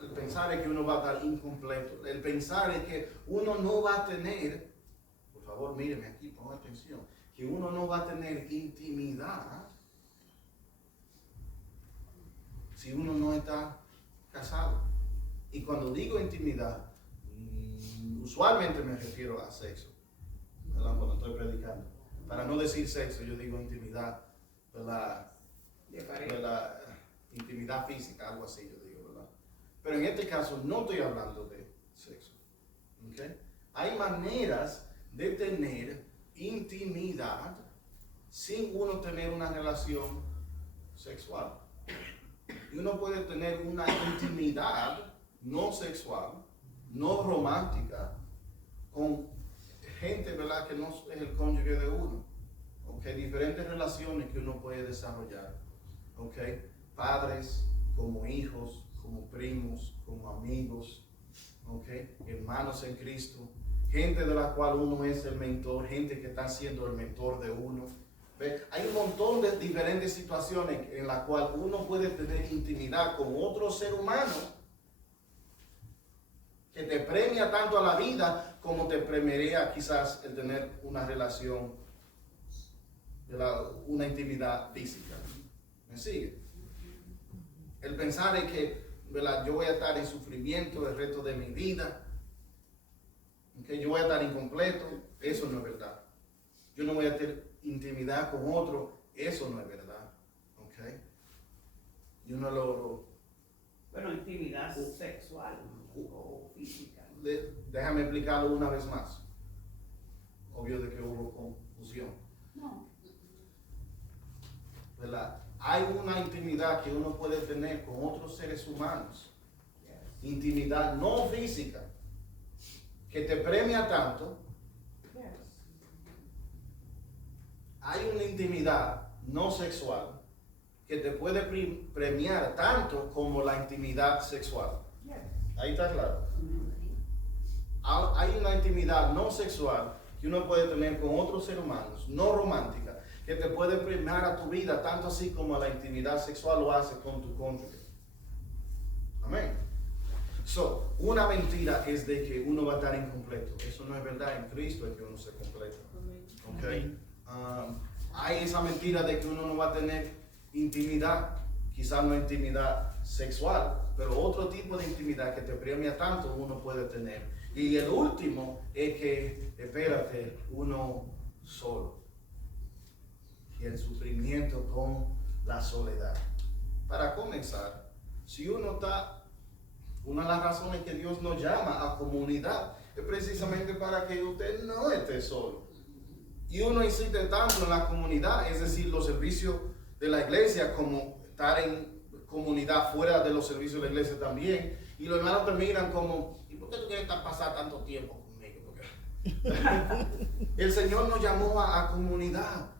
El pensar es que uno va a estar incompleto. El pensar es que uno no va a tener, por favor, míreme aquí, pongan atención, que uno no va a tener intimidad si uno no está casado. Y cuando digo intimidad, usualmente me refiero a sexo, ¿verdad? Cuando estoy predicando. Para no decir sexo, yo digo intimidad, ¿verdad? De pareja. ¿Verdad? Intimidad física, algo así yo digo, ¿verdad? Pero en este caso no estoy hablando de sexo. ¿Okay? Hay maneras de tener intimidad sin uno tener una relación sexual. Y uno puede tener una intimidad no sexual, no romántica, con gente, ¿verdad?, que no es el cónyuge de uno. ¿Okay? Diferentes relaciones que uno puede desarrollar. ¿Okay? Padres, como hijos, como primos, como amigos, ¿okay? Hermanos en Cristo, gente de la cual uno es el mentor, gente que está siendo el mentor de uno. ¿Ve? Hay un montón de diferentes situaciones en las cuales uno puede tener intimidad con otro ser humano que te premia tanto a la vida como te premiaría quizás el tener una relación, una intimidad física. ¿Me sigue? El pensar en que, ¿verdad?, yo voy a estar en sufrimiento el resto de mi vida, que yo voy a estar incompleto, eso no es verdad. Yo no voy a tener intimidad con otro, eso no es verdad. ¿Okay? Yo no lo Bueno, intimidad sexual o física. déjame explicarlo una vez más. Obvio de que hubo confusión. No. ¿Verdad? Hay una intimidad que uno puede tener con otros seres humanos. Intimidad no física, que te premia tanto. Hay una intimidad no sexual que te puede premiar tanto como la intimidad sexual. Ahí está claro. Hay una intimidad no sexual que uno puede tener con otros seres humanos, no romántica, que te puede premiar a tu vida tanto así como la intimidad sexual lo hace con tu cónyuge. Amén. So, una mentira es de que uno va a estar incompleto. Eso no es verdad. En Cristo es que uno se completa. Okay. Hay esa mentira de que uno no va a tener intimidad, quizás no intimidad sexual, pero otro tipo de intimidad que te premia tanto uno puede tener. Y el último es que, espérate, uno solo. Y el sufrimiento con la soledad. Para comenzar, si uno está, una de las razones que Dios nos llama a comunidad es precisamente para que usted no esté solo. Y uno insiste tanto en la comunidad, es decir, los servicios de la iglesia, como estar en comunidad fuera de los servicios de la iglesia también. Y los hermanos te miran como, ¿y por qué tú quieres pasar tanto tiempo conmigo? Porque el Señor nos llamó a comunidad,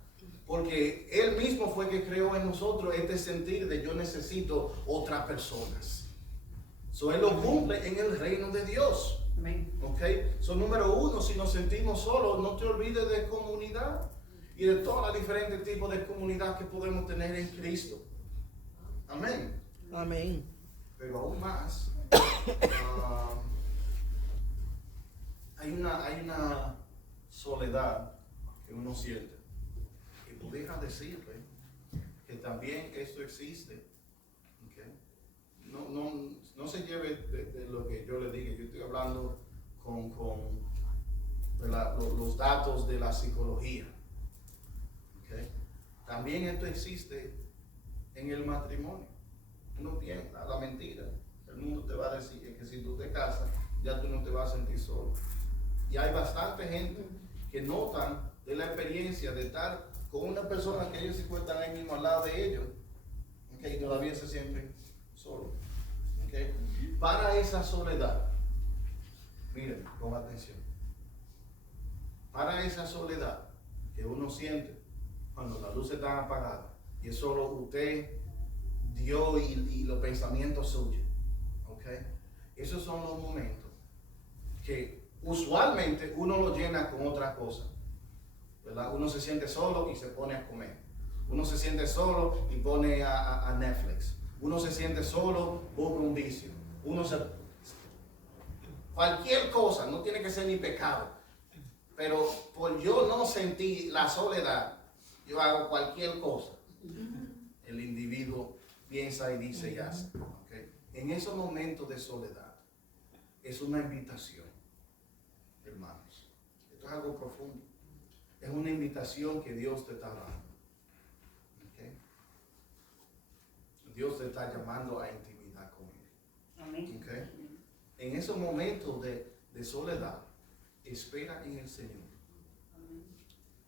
porque Él mismo fue que creó en nosotros este sentir de yo necesito otras personas. So, Él lo cumple en el reino de Dios. Amén. Ok, so número uno, si nos sentimos solos, no te olvides de comunidad y de todos los diferentes tipos de comunidad que podemos tener en Cristo. Amén. Amén. Pero aún más, hay una soledad que uno siente. Y tú dejas decirle que también esto existe. Okay. No se lleve de lo que yo le diga. Yo estoy hablando con los datos de la psicología. Okay. También esto existe en el matrimonio. Uno piensa, la mentira. El mundo te va a decir que si tú te casas, ya tú no te vas a sentir solo. Y hay bastante gente que notan de la experiencia de estar con una persona que ellos se encuentran ahí mismo al lado de ellos, okay, y todavía se sienten solos. Okay. Para esa soledad, miren, con atención. Para esa soledad que uno siente cuando las luces están apagadas y es solo usted, Dios y los pensamientos suyos. Okay. Esos son los momentos que usualmente uno lo llena con otra cosa. ¿Verdad? Uno se siente solo y se pone a comer. Uno se siente solo y pone a Netflix. Uno se siente solo, busca un vicio. Cualquier cosa, no tiene que ser ni pecado. Pero por yo no sentir la soledad, yo hago cualquier cosa. El individuo piensa y dice y hace. ¿Okay? En esos momentos de soledad, es una invitación hermanos. Esto es algo profundo. Es una invitación que Dios te está dando. ¿Okay? Dios te está llamando a intimidad con Él. Amén. ¿Okay? En esos momentos de soledad, espera en el Señor.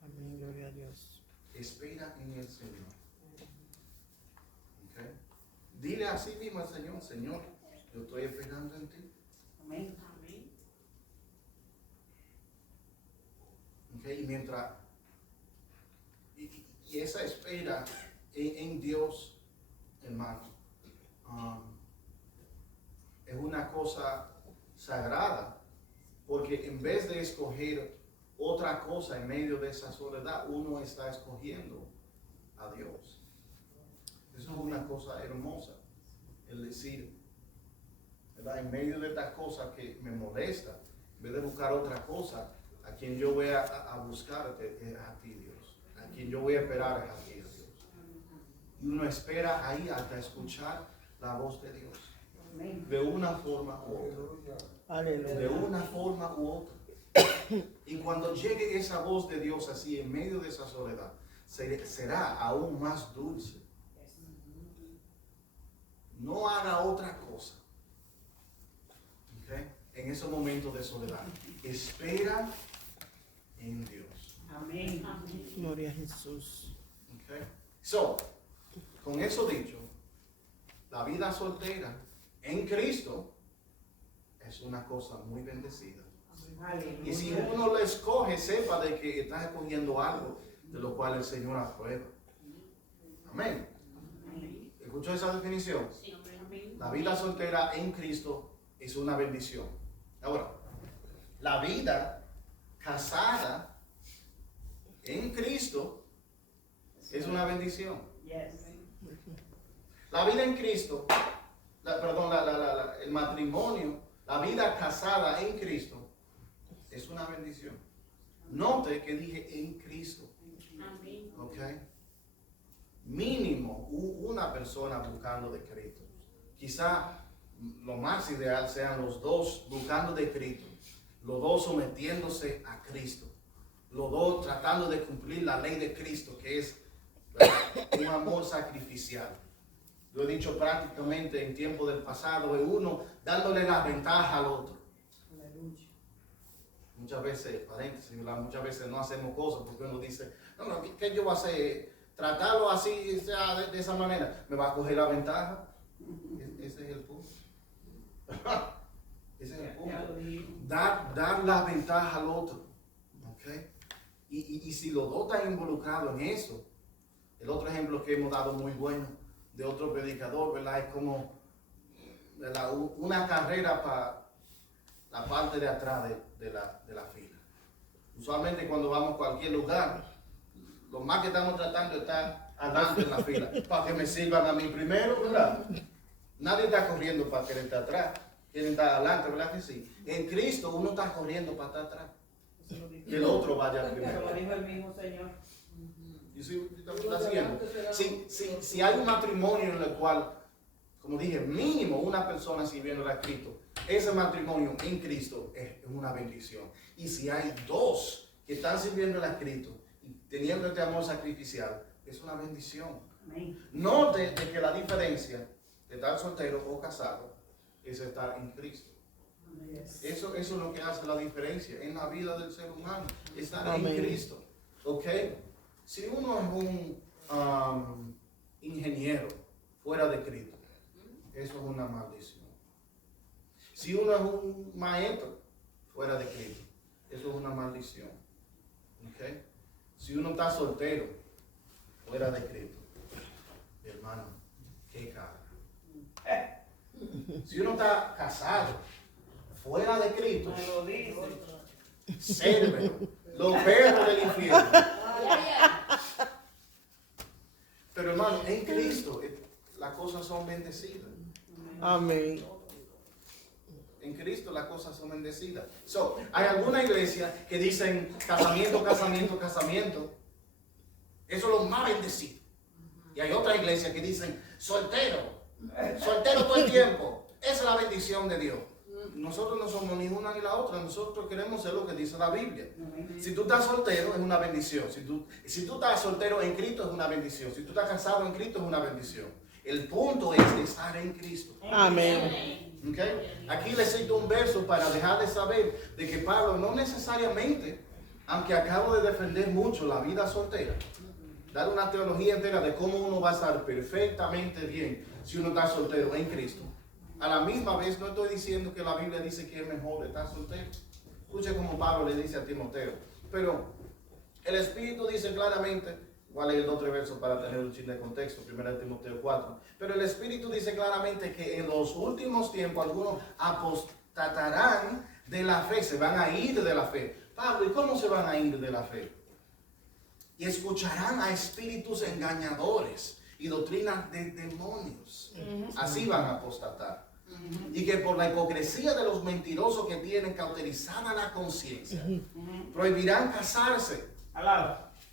Amén, gloria a Dios. Espera en el Señor. ¿Okay? Dile así mismo al Señor, Señor, yo estoy esperando en ti. Amén. ¿Okay? Y mientras, y esa espera en Dios, hermano, es una cosa sagrada, porque en vez de escoger otra cosa en medio de esa soledad, uno está escogiendo a Dios. Eso es una cosa hermosa, el decir, ¿verdad? En medio de estas cosas que me molesta, en vez de buscar otra cosa, a quien yo voy a buscarte es a ti, Dios. A quien yo voy a esperar es a ti, Dios. Y uno espera ahí hasta escuchar la voz de Dios. De una forma u otra. Aleluya. De una forma u otra. Y cuando llegue esa voz de Dios así en medio de esa soledad, será aún más dulce. No haga otra cosa. ¿Okay? En esos momentos de soledad. Espera en Dios. Amén. Gloria a Jesús. Okay? So, con eso dicho, la vida soltera en Cristo es una cosa muy bendecida. Aleluya. Y si uno lo escoge, sepa de que está escogiendo algo de lo cual el Señor aprueba. Amén. ¿Escuchó esa definición? Sí, hombre. La vida soltera en Cristo es una bendición. Ahora, la vida casada en Cristo es una bendición. Yes. La vida en Cristo, el matrimonio, la vida casada en Cristo es una bendición. Note que dije en Cristo. Amén. ¿Ok? Mínimo una persona buscando de Cristo. Quizá lo más ideal sean los dos buscando de Cristo, los dos sometiéndose a Cristo, los dos tratando de cumplir la ley de Cristo, que es un amor sacrificial. Lo he dicho prácticamente en tiempo del pasado, es uno dándole la ventaja al otro. Aleluya. Muchas veces, paréntesis, muchas veces no hacemos cosas porque uno dice, no, ¿qué yo voy a hacer? Tratarlo así, sea de esa manera, ¿me va a coger la ventaja? Ese es el punto. Ese es el punto. Dar la ventaja al otro. ¿Okay? Y si los dos están involucrados en eso, el otro ejemplo que hemos dado muy bueno de otro predicador, ¿verdad? Es como, ¿verdad? Una carrera para la parte de atrás de la fila. Usualmente cuando vamos a cualquier lugar, lo más que estamos tratando es estar adelante en la fila, para que me sirvan a mí primero, ¿verdad? Nadie está corriendo para querer estar atrás, quieren estar adelante, ¿verdad que sí? En Cristo uno está corriendo para estar atrás, que el otro vaya Eso primero. lo dijo el mismo Señor. ¿Y si está siguiendo? Si hay un matrimonio en el cual, como dije, mínimo una persona sirviendo a Cristo, ese matrimonio en Cristo es una bendición. Y si hay dos que están sirviendo a Cristo y teniendo este amor sacrificial, es una bendición. Amén. Note de que la diferencia de estar soltero o casado es estar en Cristo. Yes. Eso es lo que hace la diferencia en la vida del ser humano, estar Amén. en Cristo. ¿Ok? Si uno es un ingeniero fuera de Cristo, eso es una maldición. Si uno es un maestro fuera de Cristo, eso es una maldición. ¿Ok? Si uno está soltero fuera de Cristo, hermano, qué cara. Si uno está casado fuera de Cristo, Me lo dice. sérvelo, los perros del infierno. Pero hermano, en Cristo las cosas son bendecidas. Amén. En Cristo las cosas son bendecidas. So, hay alguna iglesia que dicen casamiento, casamiento, casamiento. Eso es lo más bendecido. Y hay otra iglesia que dicen soltero, soltero todo el tiempo. Esa es la bendición de Dios. nosotros no somos ni una ni la otra, nosotros queremos ser lo que dice la Biblia. Amén. Si tú estás soltero es una bendición, si tú estás soltero en Cristo es una bendición, si tú estás casado en Cristo es una bendición. El punto es estar en Cristo. Amén. ¿Okay? Aquí les cito un verso para dejarles saber de que Pablo no necesariamente, aunque acabo de defender mucho la vida soltera, dar una teología entera de cómo uno va a estar perfectamente bien si uno está soltero en Cristo. A la misma vez no estoy diciendo que la Biblia dice que es mejor estar soltero. Escuche como Pablo le dice a Timoteo. Pero el Espíritu dice claramente, voy a leer 2 o 3 versos para tener un chin de contexto, 1 Timoteo 4. Pero el Espíritu dice claramente que en los últimos tiempos algunos apostatarán de la fe, se van a ir de la fe. Pablo, ¿y cómo se van a ir de la fe? Y escucharán a espíritus engañadores y doctrinas de demonios. Así van a apostatar. Y que por la hipocresía de los mentirosos que tienen cauterizada la conciencia, prohibirán casarse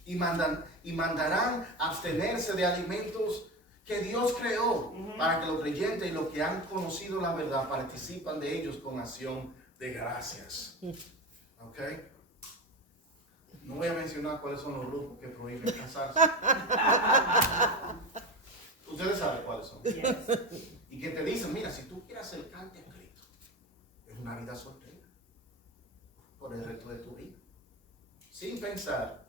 y mandarán abstenerse de alimentos que Dios creó para que los creyentes y los que han conocido la verdad participan de ellos con acción de gracias. ¿Ok? No voy a mencionar cuáles son los grupos que prohíben casarse. Ustedes saben cuáles son. Yes. Y que te dicen, mira, si tú quieres acercarte a Cristo, es una vida soltera por el resto de tu vida. Sin pensar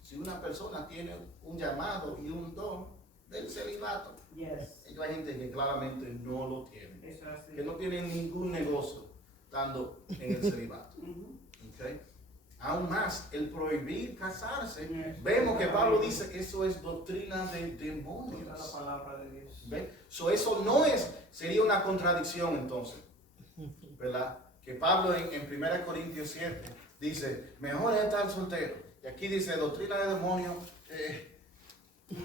si una persona tiene un llamado y un don del celibato. Yes. Y hay gente que claramente no lo tiene, Eso así. que no tiene ningún negocio estando en el celibato. ¿Okay? Aún más, el prohibir casarse, vemos que Pablo dice que eso es doctrina de Esa es la demonios. palabra de Dios. ¿Ve? So, eso no sería una contradicción entonces, ¿verdad? Que Pablo en 1 Corintios 7 dice, mejor es estar soltero. Y aquí dice, doctrina de demonios,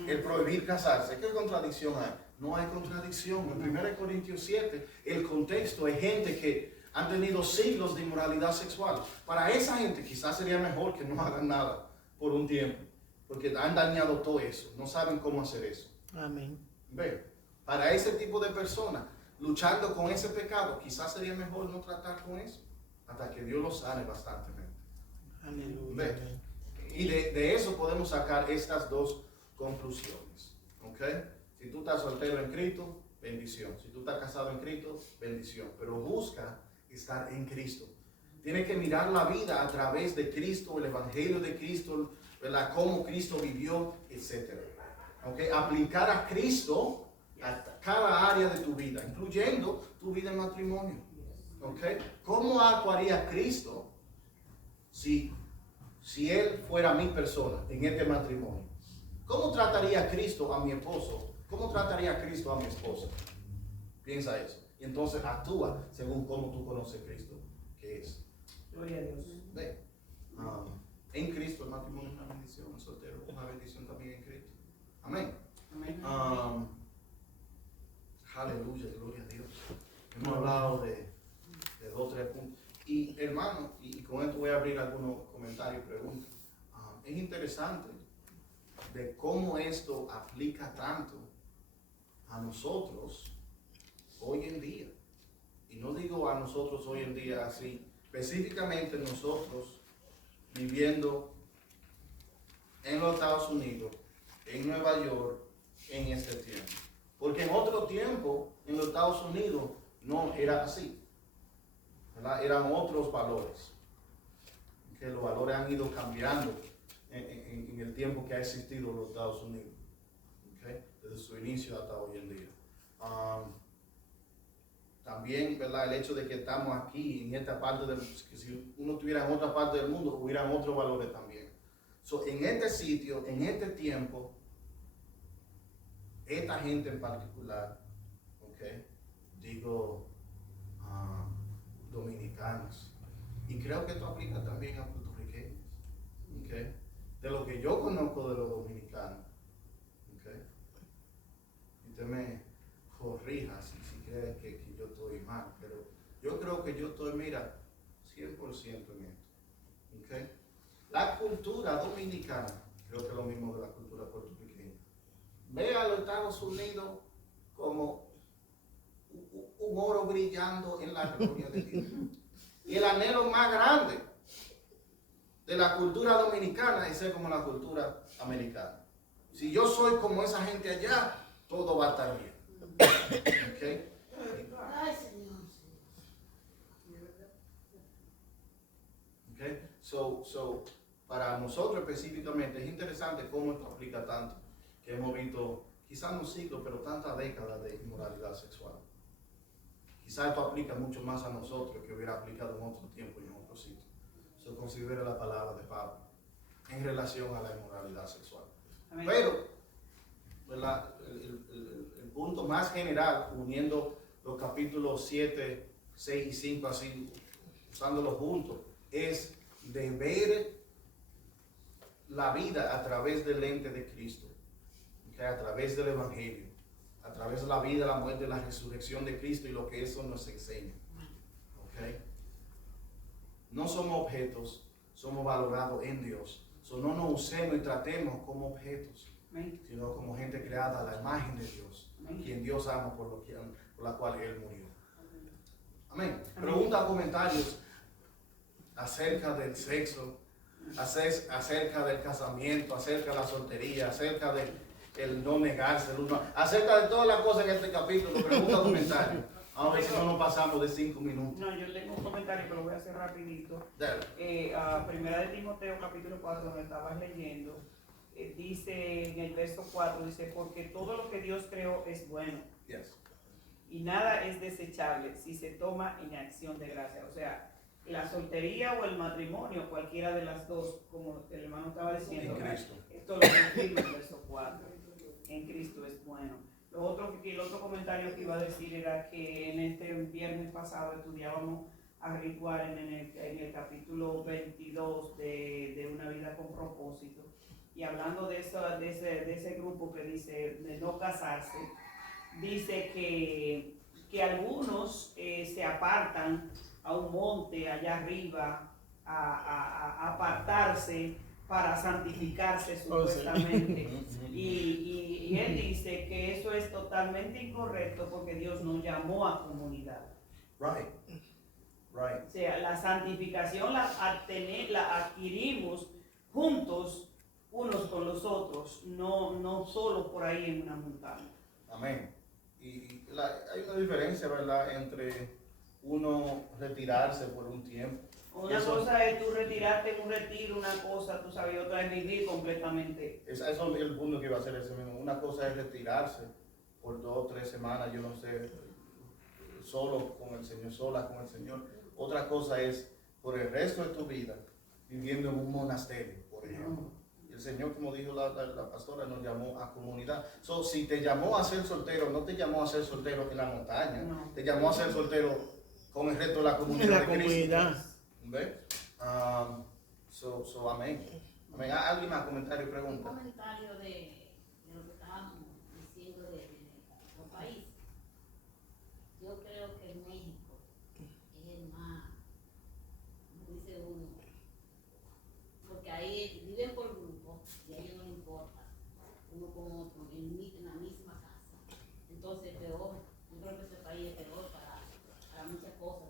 el prohibir casarse. ¿Qué contradicción hay? No hay contradicción. En 1 Corintios 7, el contexto es gente que han tenido siglos de inmoralidad sexual. Para esa gente quizás sería mejor que no hagan nada por un tiempo, porque han dañado todo eso, no saben cómo hacer eso. Amén. Ve, para ese tipo de personas, luchando con ese pecado, quizás sería mejor no tratar con eso, hasta que Dios lo sane bastantemente. Aleluya. Ve. Amén. Y de eso podemos sacar estas dos conclusiones. ¿Ok? Si tú estás soltero en Cristo, bendición. Si tú estás casado en Cristo, bendición. Pero busca estar en Cristo. Tienes que mirar la vida a través de Cristo, el Evangelio de Cristo, ¿verdad? Cómo Cristo vivió, etc. ¿Ok? Aplicar a Cristo a cada área de tu vida, incluyendo tu vida en matrimonio. ¿Ok? ¿Cómo actuaría Cristo si Él fuera mi persona en este matrimonio? ¿Cómo trataría Cristo a mi esposo? ¿Cómo trataría Cristo a mi esposa? Piensa eso. Y entonces actúa según cómo tú conoces a Cristo, que es. Gloria a Dios. Ve, en Cristo el matrimonio es una bendición, el soltero es una bendición también en Cristo. Amén. Amén. Aleluya, gloria a Dios. Hemos hablado de 2 o 3 puntos. Y hermano, y con esto voy a abrir algunos comentarios y preguntas. Es interesante de cómo esto aplica tanto a nosotros hoy en día. Y no digo a nosotros hoy en día así, específicamente nosotros viviendo en los Estados Unidos, en Nueva York, en este tiempo. Porque en otro tiempo, en los Estados Unidos, no era así, ¿verdad? Eran otros valores, que los valores han ido cambiando en el tiempo que ha existido los Estados Unidos, ¿okay? Desde su inicio hasta hoy en día. También, ¿verdad? El hecho de que estamos aquí en esta parte del mundo, que si uno estuviera en otra parte del mundo, hubieran otros valores también. So, en este sitio, en este tiempo, esta gente en particular, ¿okay? Digo, dominicanos, y creo que esto aplica también a puertorriqueños, ¿okay? De lo que yo conozco de los dominicanos, ¿okay? Y usted me corrija si cree que yo estoy mal, pero yo creo que yo estoy, mira, 100% en esto, ¿okay? La cultura dominicana, creo que es lo mismo de la cultura puertorriqueña, ve a los Estados Unidos como un oro brillando en la gloria de Dios. Y el anhelo más grande de la cultura dominicana es ser como la cultura americana. Si yo soy como esa gente allá, todo va a estar bien. ¿Okay? Ay, Señor. Okay? So, para nosotros específicamente es interesante cómo esto aplica tanto, que hemos visto, quizás no siglos, pero tantas décadas de inmoralidad sexual. Quizás esto aplica mucho más a nosotros que hubiera aplicado en otro tiempo y en otro sitio. So, considera la palabra de Pablo en relación a la inmoralidad sexual. Amén. Pero, ¿verdad? El punto más general, uniendo los capítulos 7, 6 y 5, así, usándolos juntos, es de ver la vida a través del lente de Cristo, ¿okay? A través del Evangelio, a través de la vida, la muerte y la resurrección de Cristo y lo que eso nos enseña. ¿Okay? No somos objetos, somos valorados en Dios. So, no nos usemos y tratemos como objetos, Amén. sino como gente creada a la imagen de Dios, Amén. quien Dios ama por la cual Él murió. Amén. Preguntas, comentarios acerca del sexo, acerca del casamiento, acerca de la soltería, acerca de el no negarse el uno, acerca de todas las cosas en este capítulo. Preguntas, comentarios. Vamos a ver si no nos pasamos de 5 minutos. No, yo tengo un comentario, pero lo voy a hacer rapidito. Dale. Primera de Timoteo, capítulo 4, donde estabas leyendo, dice en el verso 4, dice, porque todo lo que Dios creó es bueno. Yes. Y nada es desechable si se toma en acción de gracia. O sea, la soltería o el matrimonio, cualquiera de las dos, como el hermano estaba diciendo, En Cristo. esto lo confirma el verso 4. En Cristo es bueno. El otro comentario que iba a decir era que en este viernes pasado estudiábamos a Ritual en el capítulo 22 de Una vida con propósito. Y hablando de ese grupo que dice de no casarse, dice que algunos se apartan a un monte allá arriba a apartarse para santificarse supuestamente. Y él dice que eso es totalmente incorrecto porque Dios nos llamó a comunidad. Right. Right. O sea, la santificación la adquirimos juntos unos con los otros, no solo por ahí en una montaña. Amén. Hay una diferencia, ¿verdad?, entre uno retirarse por un tiempo. Una cosa es tú retirarte en un retiro, una cosa, tú sabes, y otra es vivir completamente. Eso es el punto que iba a hacer ese mismo. Una cosa es retirarse por 2 o 3 semanas, yo no sé, solo con el Señor, sola con el Señor. Otra cosa es por el resto de tu vida viviendo en un monasterio, por ejemplo. Y el Señor, como dijo la pastora, nos llamó a comunidad. So, si te llamó a ser soltero, no te llamó a ser soltero en la montaña, No. te llamó a ser soltero con el resto de la comunidad. En la de Cristo. comunidad. ¿Ves? Amén. Amén. ¿Alguien más? ¿Comentario, Un pregunta? comentario de lo que estábamos diciendo de los países. Yo creo que México es el más, como dice uno, porque ahí viven por grupo y a ellos no les importa uno con otro en la misma casa. Entonces, peor, yo creo que ese país es peor para muchas cosas.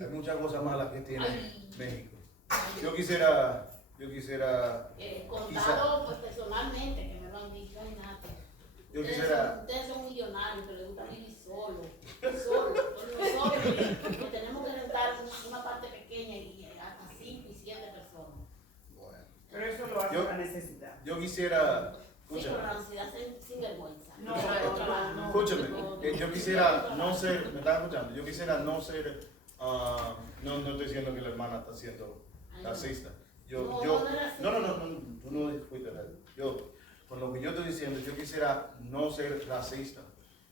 Hay muchas cosas malas que tiene Ay. México. Yo quisiera Contado pues personalmente, que me lo han dicho, ay, nada. Yo quisiera- Ustedes son millonarios, que les gusta vivir solo, pero nosotros que tenemos que rentar una parte pequeña y hasta 5 y 7 personas. Bueno, Pero eso lo hace Yo- la necesidad. yo quisiera, Sí, pero escúchame, la ansiedad sin vergüenza. No, no. escúchame, yo quisiera no ser, ¿me estás escuchando? Yo quisiera no ser, no estoy diciendo que la hermana está siendo racista. No, No, tú no fuiste racista. Con lo que yo estoy diciendo, yo quisiera no ser racista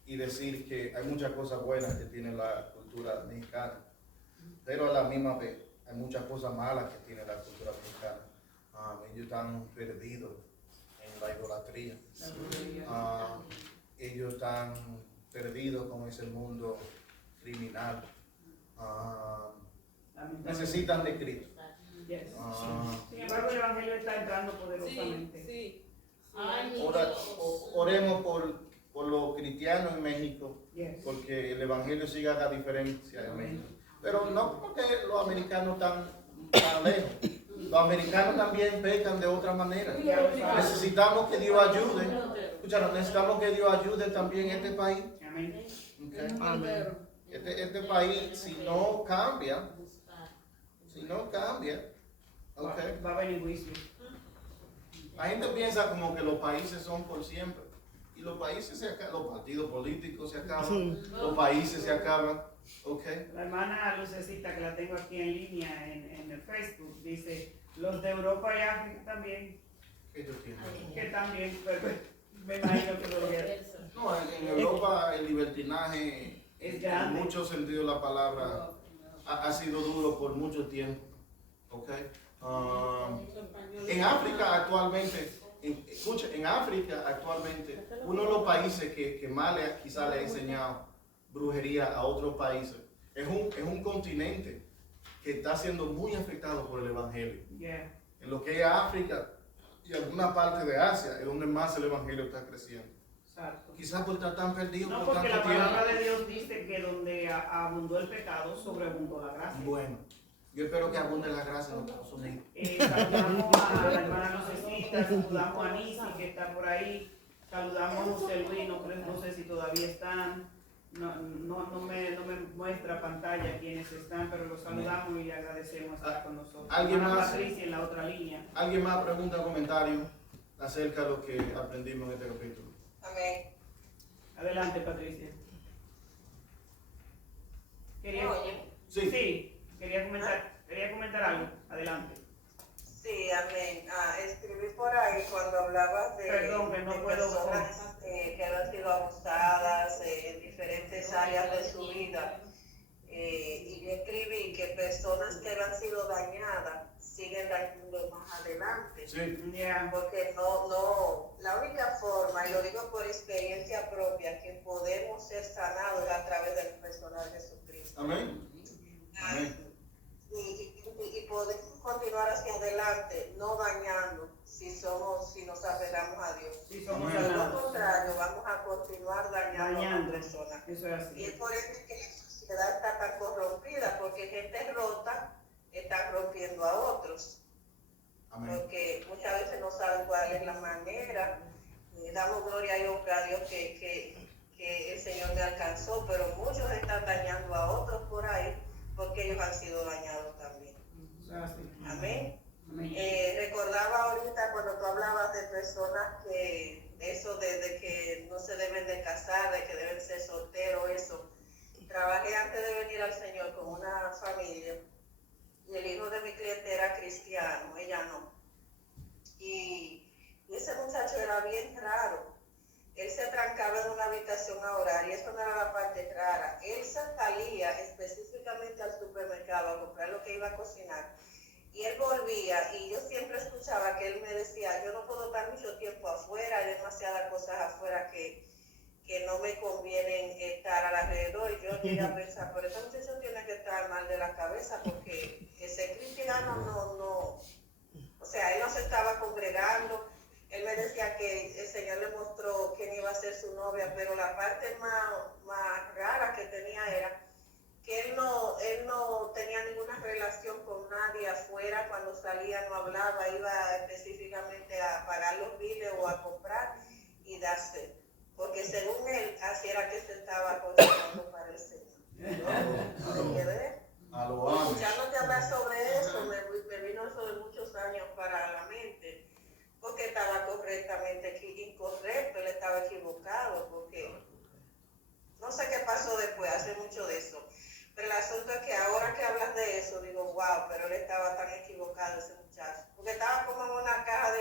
y decir que hay muchas cosas buenas que tiene la cultura mexicana, pero a la misma vez hay muchas cosas malas que tiene la cultura mexicana. Ellos están perdidos en la idolatría. Ellos están perdidos con ese mundo criminal. Necesitan de Cristo. Yes. Ah, Sin embargo, el Evangelio está entrando poderosamente. Ay, mi Oremos por los cristianos en México, Yes. porque el evangelio sí haga diferencia en México. Pero no porque los americanos están tan lejos. Los americanos también pecan de otra manera. Necesitamos que Dios ayude. Escucharon, necesitamos que Dios ayude también a este país. Amén. Okay. Amén. Este país, si no cambia, okay. Va a venir juicio. La gente piensa como que los países son por siempre. Y los países se acaban, los partidos políticos se acaban, los países se acaban. Okay. La hermana Lucecita, que la tengo aquí en línea en el Facebook, dice, los de Europa y África también, ¿Qué yo entiendo? que también, pero me imagino que lo que No, en Europa el libertinaje, Es en grande. muchos sentidos la palabra, ha sido duro por mucho tiempo. Okay. En África actualmente, en África actualmente, uno de los países que más quizá le ha enseñado brujería a otros países, es un continente que está siendo muy afectado por el evangelio. Yeah. En lo que es África y alguna parte de Asia es donde más el evangelio está creciendo. Exacto. Quizás por estar tan perdido No, por porque tanto la palabra tiempo. de Dios dice que donde abundó el pecado, sobreabundó la gracia. Bueno, yo espero que abunde la gracia en los Estados Unidos. Saludamos a la hermana Lucecita, saludamos a Nisi que está por ahí, saludamos a José Luis, no sé si todavía están, no me muestra pantalla quienes están, pero los saludamos y le agradecemos estar con nosotros. ¿Alguien Hermana más? Patricia en la otra línea. ¿Alguien más pregunta o comentario acerca de lo que aprendimos en este capítulo? Amén. Adelante, Patricia. Oye. Sí. Quería comentar algo. Adelante. Sí, amén. Escribí por ahí cuando hablabas de, Perdón, que no de puedo. personas que han sido abusadas en diferentes áreas de su vida. Y yo escribí que personas que han sido dañadas siguen dañando más adelante. Sí. Yeah. Porque la única forma, y lo digo por experiencia propia, que podemos ser sanados es a través del personal de Jesucristo. Amén. Amén. Y podemos continuar hacia adelante, no dañando, si nos apegamos a Dios. Sí, somos Amén. De lo sanados. contrario, vamos a continuar dañando a Dañando. las personas. Eso es Y es así. por eso que la sociedad está tan corrompida, porque gente rota está rompiendo a otros. Amén. Porque muchas veces no saben cuál es la manera. Damos gloria y honra a Dios que el Señor me alcanzó, pero muchos están dañando a otros por ahí porque ellos han sido dañados también. Eso es así. Amén. Amén. Recordaba ahorita cuando tú hablabas de personas que eso de que no se deben de casar, de que deben ser solteros, eso. Trabajé antes de venir al Señor con una familia y el hijo de mi cliente era cristiano, ella no. Y ese muchacho era bien raro. Él se trancaba en una habitación a orar y eso no era la parte rara. Él se salía específicamente al supermercado a comprar lo que iba a cocinar y él volvía y yo siempre escuchaba que él me decía, yo no puedo estar mucho tiempo afuera, hay demasiadas cosas afuera que no me convienen estar alrededor. Y yo llegué a pensar, pero este muchacho tiene que estar mal de la cabeza porque ese cristiano no, o sea, él no se estaba congregando. Él me decía que el Señor le mostró quién iba a ser su novia, pero la parte más rara que tenía era que él no tenía ninguna relación con nadie afuera. Cuando salía no hablaba, iba específicamente a pagar los biles o a comprar y darse. Porque según él, así era que se estaba considerando para el Señor. Yo me quedé. A lo Amish. Escuchándote hablar sobre eso, me vino eso de muchos años para la mente. Porque estaba correctamente incorrecto, él estaba equivocado, porque no sé qué pasó después, hace mucho de eso. Pero el asunto es que ahora que hablas de eso, digo, wow, pero él estaba tan equivocado ese muchacho. Porque estaba como en una caja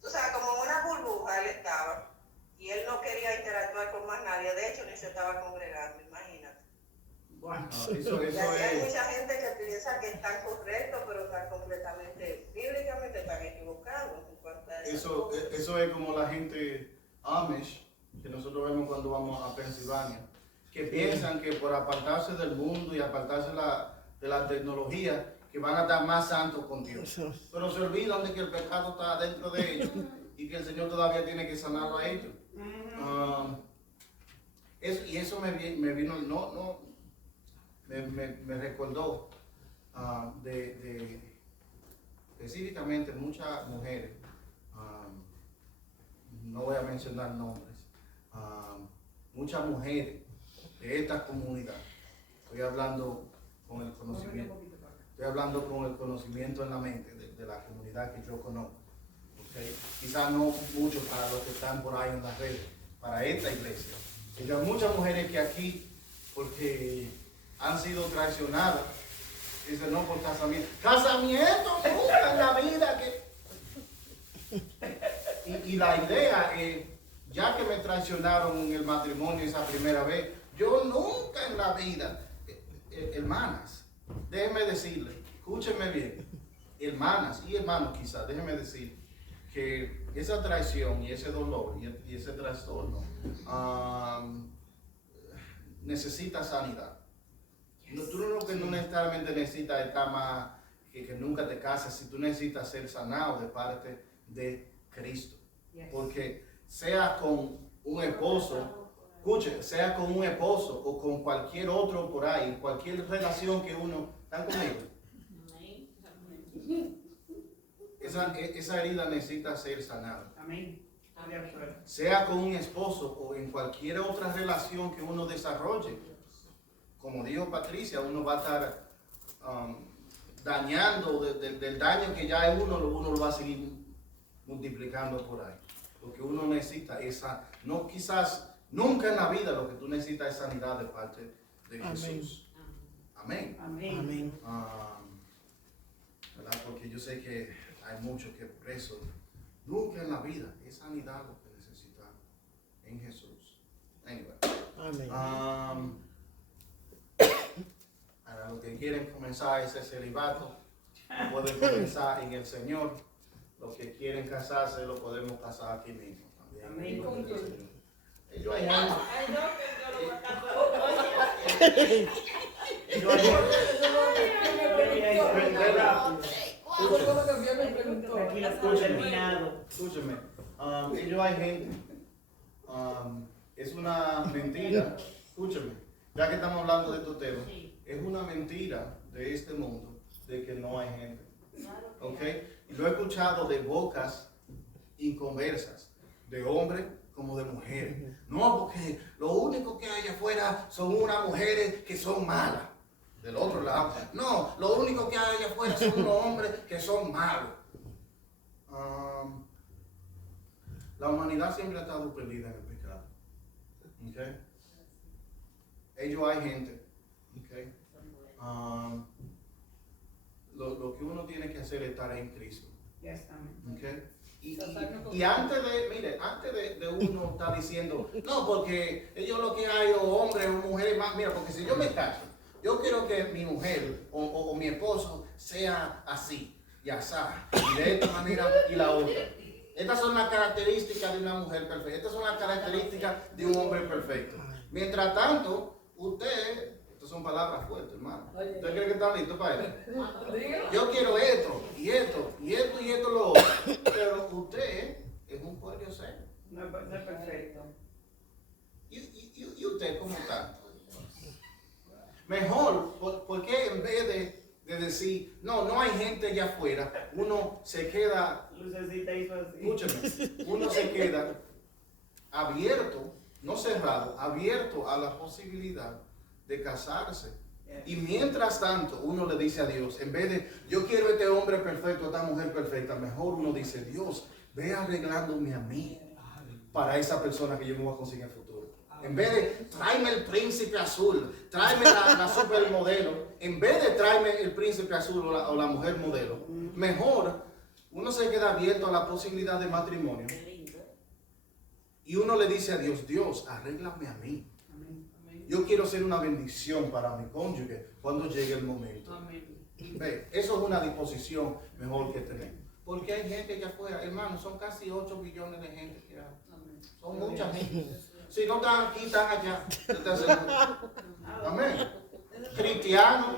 tú sabes, como en una burbuja él estaba. Y él no quería interactuar con más nadie, de hecho ni se estaba congregando, imagínate. Bueno. Eso Y así hay es. mucha gente que piensa que están correctos, pero están completamente, bíblicamente están equivocados en cuanto a eso. Eso es como la gente Amish que nosotros vemos cuando vamos a Pensilvania, que piensan que por apartarse del mundo y apartarse de la tecnología, que van a estar más santos con Dios. Pero se olvidan de que el pecado está dentro de ellos y que el Señor todavía tiene que sanarlo a ellos. Y eso me vino, me recordó de específicamente muchas mujeres, no voy a mencionar nombres, muchas mujeres de esta comunidad, estoy hablando con el conocimiento en la mente de la comunidad que yo conozco. Okay. Quizás no mucho para los que están por ahí en las redes, para esta iglesia. Y hay muchas mujeres que aquí, porque han sido traicionadas, dicen no por casamiento. ¡Casamiento nunca en la vida! Y la idea es, ya que me traicionaron en el matrimonio esa primera vez, yo nunca en la vida, hermanas, déjenme decirles, escúchenme bien, hermanas y hermanos quizás, déjenme decir que esa traición y ese dolor y ese trastorno necesita sanidad. Tú no necesariamente necesitas estar más, que nunca te cases, si tú necesitas ser sanado de parte de Cristo. Porque sea con un esposo, escuche, sea con un esposo o con cualquier otro por ahí, cualquier relación que uno, ¿están conmigo? Esa herida necesita ser sanada. Amén. Sea con un esposo o en cualquier otra relación que uno desarrolle. Como dijo Patricia, uno va a estar dañando del daño que ya es uno lo va a seguir multiplicando por ahí. Porque uno necesita esa, no quizás nunca en la vida lo que tú necesitas es sanidad de parte de Jesús. Amén. Amén. Amén. ¿Verdad? Porque yo sé que hay muchos que por eso nunca en la vida es sanidad lo que necesitan en Jesús. Anyway. Amén. Para los que quieren comenzar ese celibato, pueden comenzar en el Señor. Los que quieren casarse, lo podemos casar aquí mismo también. Amén. Ellos hay gente. Ay, no, que yo lo voy a casar. Ellos hay gente. Escúcheme. Ellos hay gente. Es una mentira. Escúcheme. Ya que estamos hablando de estos temas, es una mentira de este mundo de que no hay gente. ¿Ok? Y lo he escuchado de bocas inconversas, de hombres como de mujeres. No, porque lo único que hay afuera son unas mujeres que son malas. Del otro lado. No, lo único que hay afuera son unos hombres que son malos. La humanidad siempre ha estado perdida en el pecado. ¿Ok? Ellos hay gente. ¿Ok? Lo que uno tiene que hacer es estar en Cristo. Okay. Y antes de uno estar diciendo, no, porque ellos lo que hay, o hombres o mujeres más, mira, porque si yo me caso, yo quiero que mi mujer o mi esposo sea así, y asá, y de esta manera y la otra. Estas son las características de una mujer perfecta, estas son las características de un hombre perfecto. Mientras tanto, usted... Son palabras fuertes, hermano. ¿Usted cree que está listo para eso? Yo quiero esto, y esto, y esto, y esto, lo otro. Pero usted es un pueblo serio. No es perfecto. ¿Y usted cómo está? Mejor, porque en vez de decir, no hay gente allá afuera, uno se queda, Lucecita hizo así. escúchame, uno se queda abierto, no cerrado, abierto a la posibilidad de casarse. Y mientras tanto uno le dice a Dios, en vez de yo quiero este hombre perfecto, esta mujer perfecta, mejor uno dice, Dios, ve arreglándome a mí para esa persona que yo me voy a conseguir en el futuro. En vez de tráeme el príncipe azul, tráeme la supermodelo, en vez de tráeme el príncipe azul o la mujer modelo, mejor uno se queda abierto a la posibilidad de matrimonio. Y uno le dice a Dios, Dios, arréglame a mí. Yo quiero ser una bendición para mi cónyuge cuando llegue el momento. Ve, eso es una disposición mejor que tener. Porque hay gente que afuera, hermano, son casi 8 billones de gente que hay. Son mucha gente. Si no están aquí, están allá. Amén. Cristianos,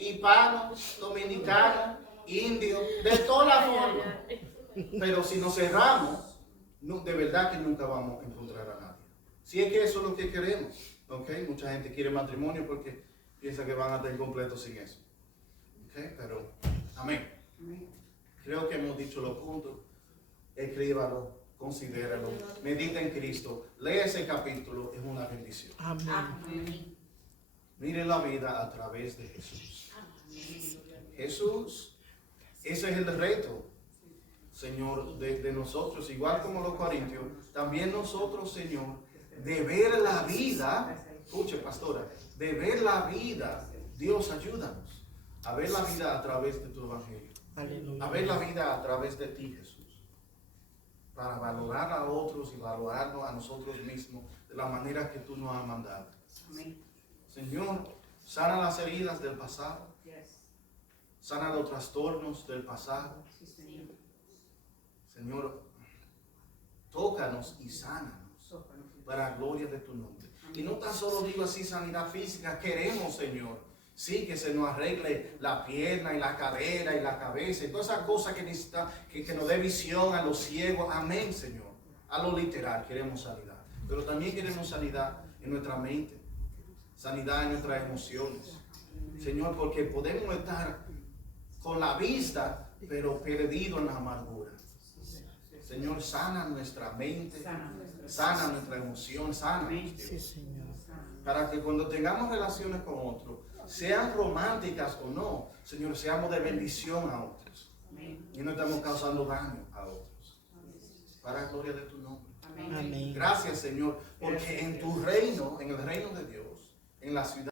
hispanos, dominicanos, indios, de todas las formas. Pero si nos cerramos, de verdad que nunca vamos a encontrar a nadie. Si es que eso es lo que queremos, ¿ok? Mucha gente quiere matrimonio porque piensa que van a estar completos sin eso, ¿ok? Pero, amén. Amén. Creo que hemos dicho los puntos. Escríbalo, considéralo, medita en Cristo, lee ese capítulo, es una bendición. Amén. Amén. Mire la vida a través de Jesús. Amén. Jesús, ese es el reto, Señor, de nosotros, igual como los corintios, también nosotros, Señor, de ver la vida, escuche, pastora, de ver la vida, Dios, ayúdanos a ver la vida a través de tu evangelio, Aleluya. a ver la vida a través de ti, Jesús, para valorar a otros y valorarnos a nosotros mismos de la manera que tú nos has mandado. Amén. Señor, sana las heridas del pasado, Yes. sana los trastornos del pasado. Sí, Señor. Señor, tócanos y sánanos Sópanos. para la gloria de tu nombre. Y no tan solo digo así sanidad física, queremos, Señor, sí, que se nos arregle la pierna y la cadera y la cabeza y todas esas cosas que necesita, que nos dé visión a los ciegos. Amén, Señor. A lo literal queremos sanidad, pero también queremos sanidad en nuestra mente, sanidad en nuestras emociones, Señor, porque podemos estar con la vista, pero perdido en la amargura. Señor, sana nuestra mente, sana nuestra emoción, sana, Amén. Sí, Dios, Señor. para que cuando tengamos relaciones con otros, sean románticas o no, Señor, seamos de bendición a otros Amén. y no estamos causando daño a otros, para la gloria de tu nombre. Amén. Amén. Gracias, Señor, porque en tu reino, en el reino de Dios, en la ciudad